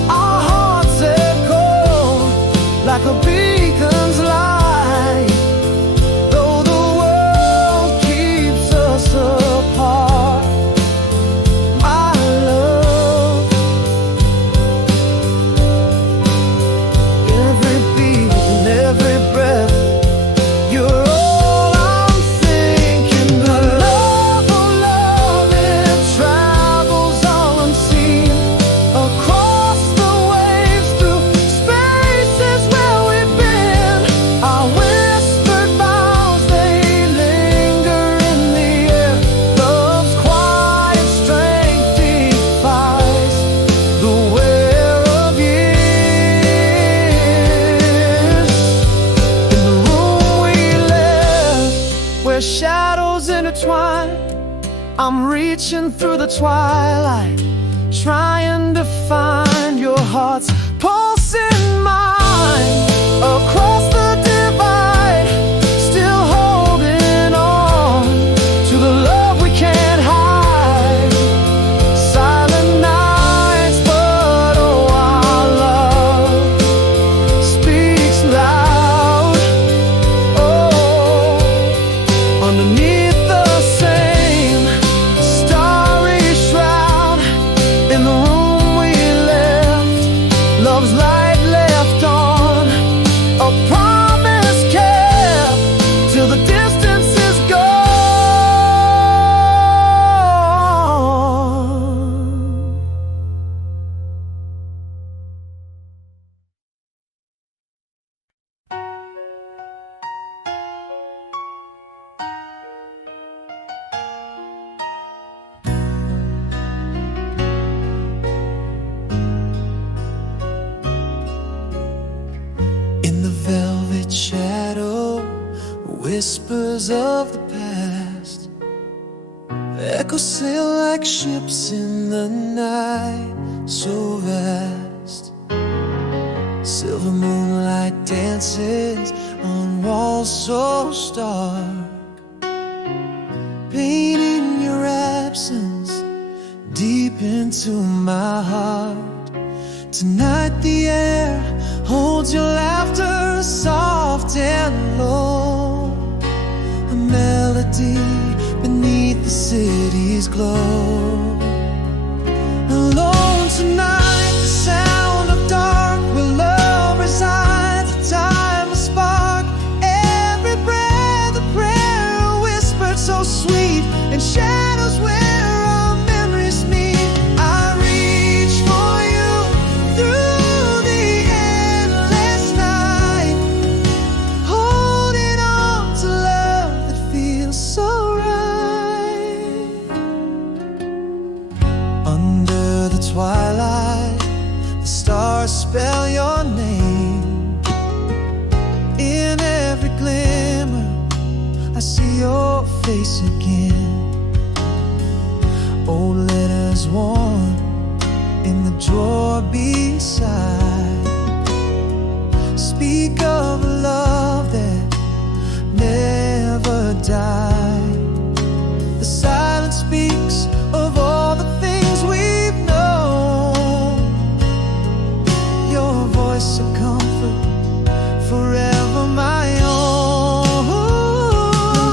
Our hearts echo like a beacon's light, though the world keeps us apart, my love. Every beat and every breath, you're all I'm thinking of. Love, oh love, it travels all unseen, across the waves, through spaces where we've been. Our whispered vows, they linger in the air. Love's quiet strength defies the wear of years. In the room we left, where shadows intertwine, I'm reaching through the twilight, trying to find your heart's pulse in mine. Across the divide, still holding on to the love we can't hide. Silent nights, but oh, our love speaks loud. Oh, underneath the same starry shroud. In the room we left, love's light left on, a promise kept till the distance is gone. In the velvet shadow, whispers of the past echo sail like ships in the night, so vast. Silver moonlight dances on walls so stark, painting your absence deep into my heart. Tonight the air holds your laughter soft and low, a melody beneath the city's glow. Alone tonight, the sound of dark, where love resides, a timeless spark. Every breath a prayer whispered so sweet, in shadows where our memories meet. I reach for you through the endless night, holding on stars spell your name. In every glimmer I see your face again. Old letters worn in the drawer beside speak of a love that never died. The silence speaks of all the things we've known. Your voice a comfort, forever my own.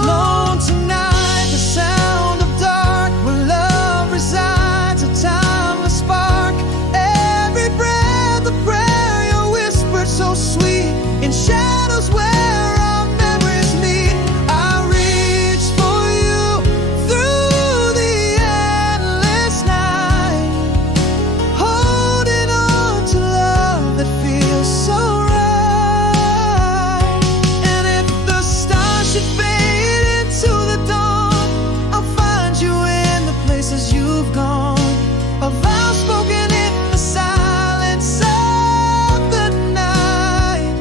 Alone tonight, the sound of dark, where love resides, a timeless spark. Every breath a prayer, your whisper so sweet, in shadows where our memories meet. I reach for you through the endless night, holding on to love that feels so right. And if the stars should fade into the dawn, I'll find you in the places you've gone. A vow spoken in the silence of the night,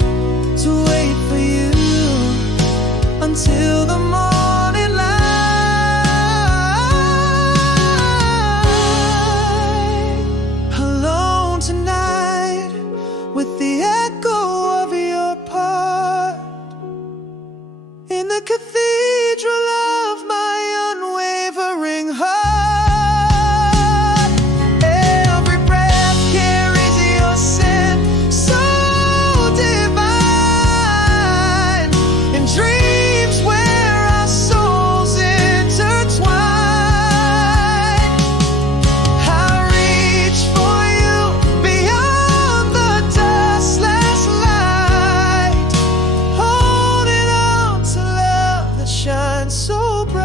to wait for you until the morning light. Alone tonight, with the echo of your part, in the cathedral of my unwavering heart. Every breath carries your scent, so divine. In dreams where our souls intertwine, I reach for you beyond the dustless light, holding on to love that shines so bright.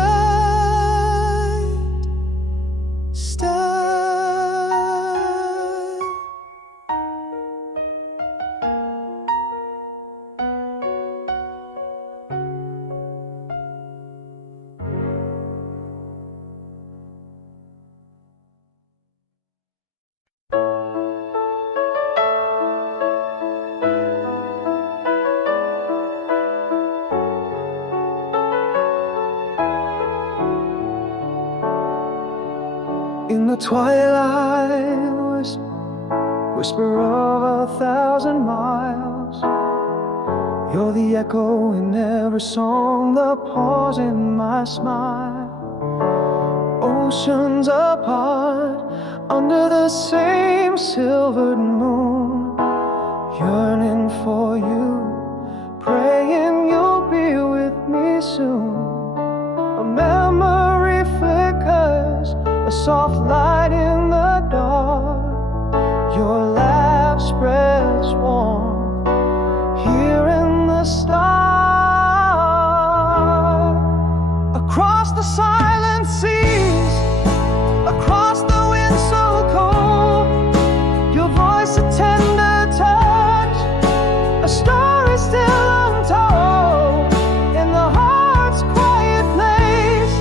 Stars. In the twilight, whisper of 1,000 miles. You're the echo in every song, the pause in my smile. Oceans apart, under the same silvered moon, yearning for you, praying you'll be with me soon. A memory flickers, a soft light in the dark. Your laugh spreads warm here in the stars. Across the silent seas, across the wind so cold, your voice a tender touch, a story still untold. In the heart's quiet place,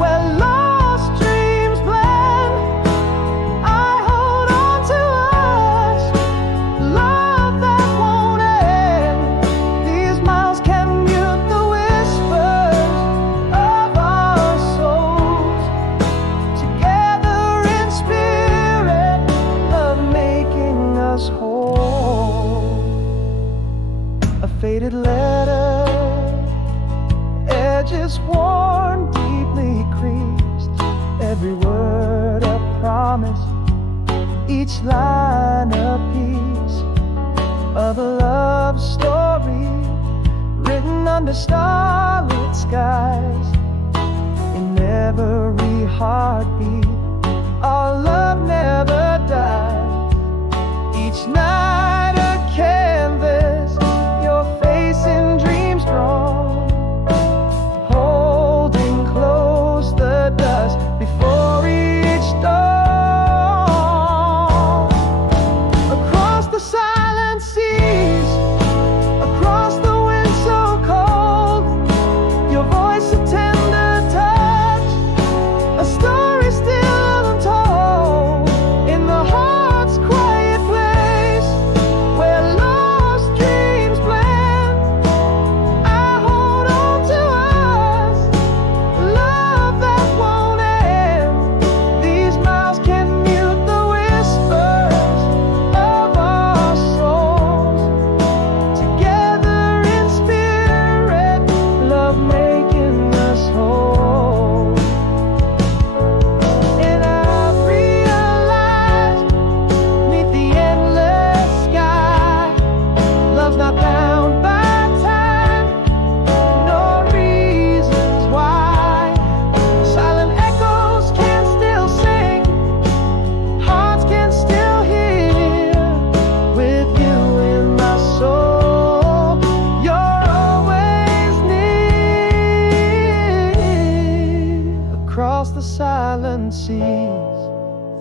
where lost dreams blend, I hold on to us, love that won't end. These miles can mute the whispers of our souls, together in spirit, love making us whole. A faded letter, edges worn, deeply creased, every word a promise, each line a piece of a love story written under starlit skies. In every heartbeat, our love never died. Each night a canvas, your face in dreams drawn, holding close the dust before each dawn. Across the silent seas, across the wind so cold, your voice a tender touch, a story still untold. In the heart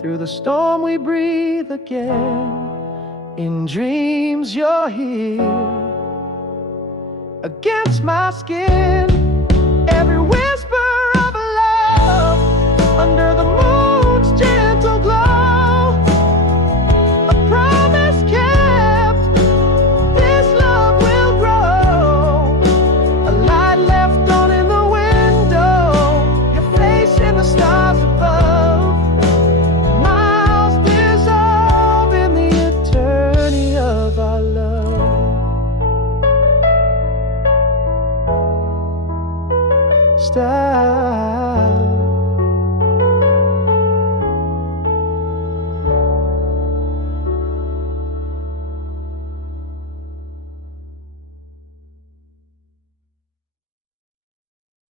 Through the storm we breathe again. In dreams you're here, against my skin.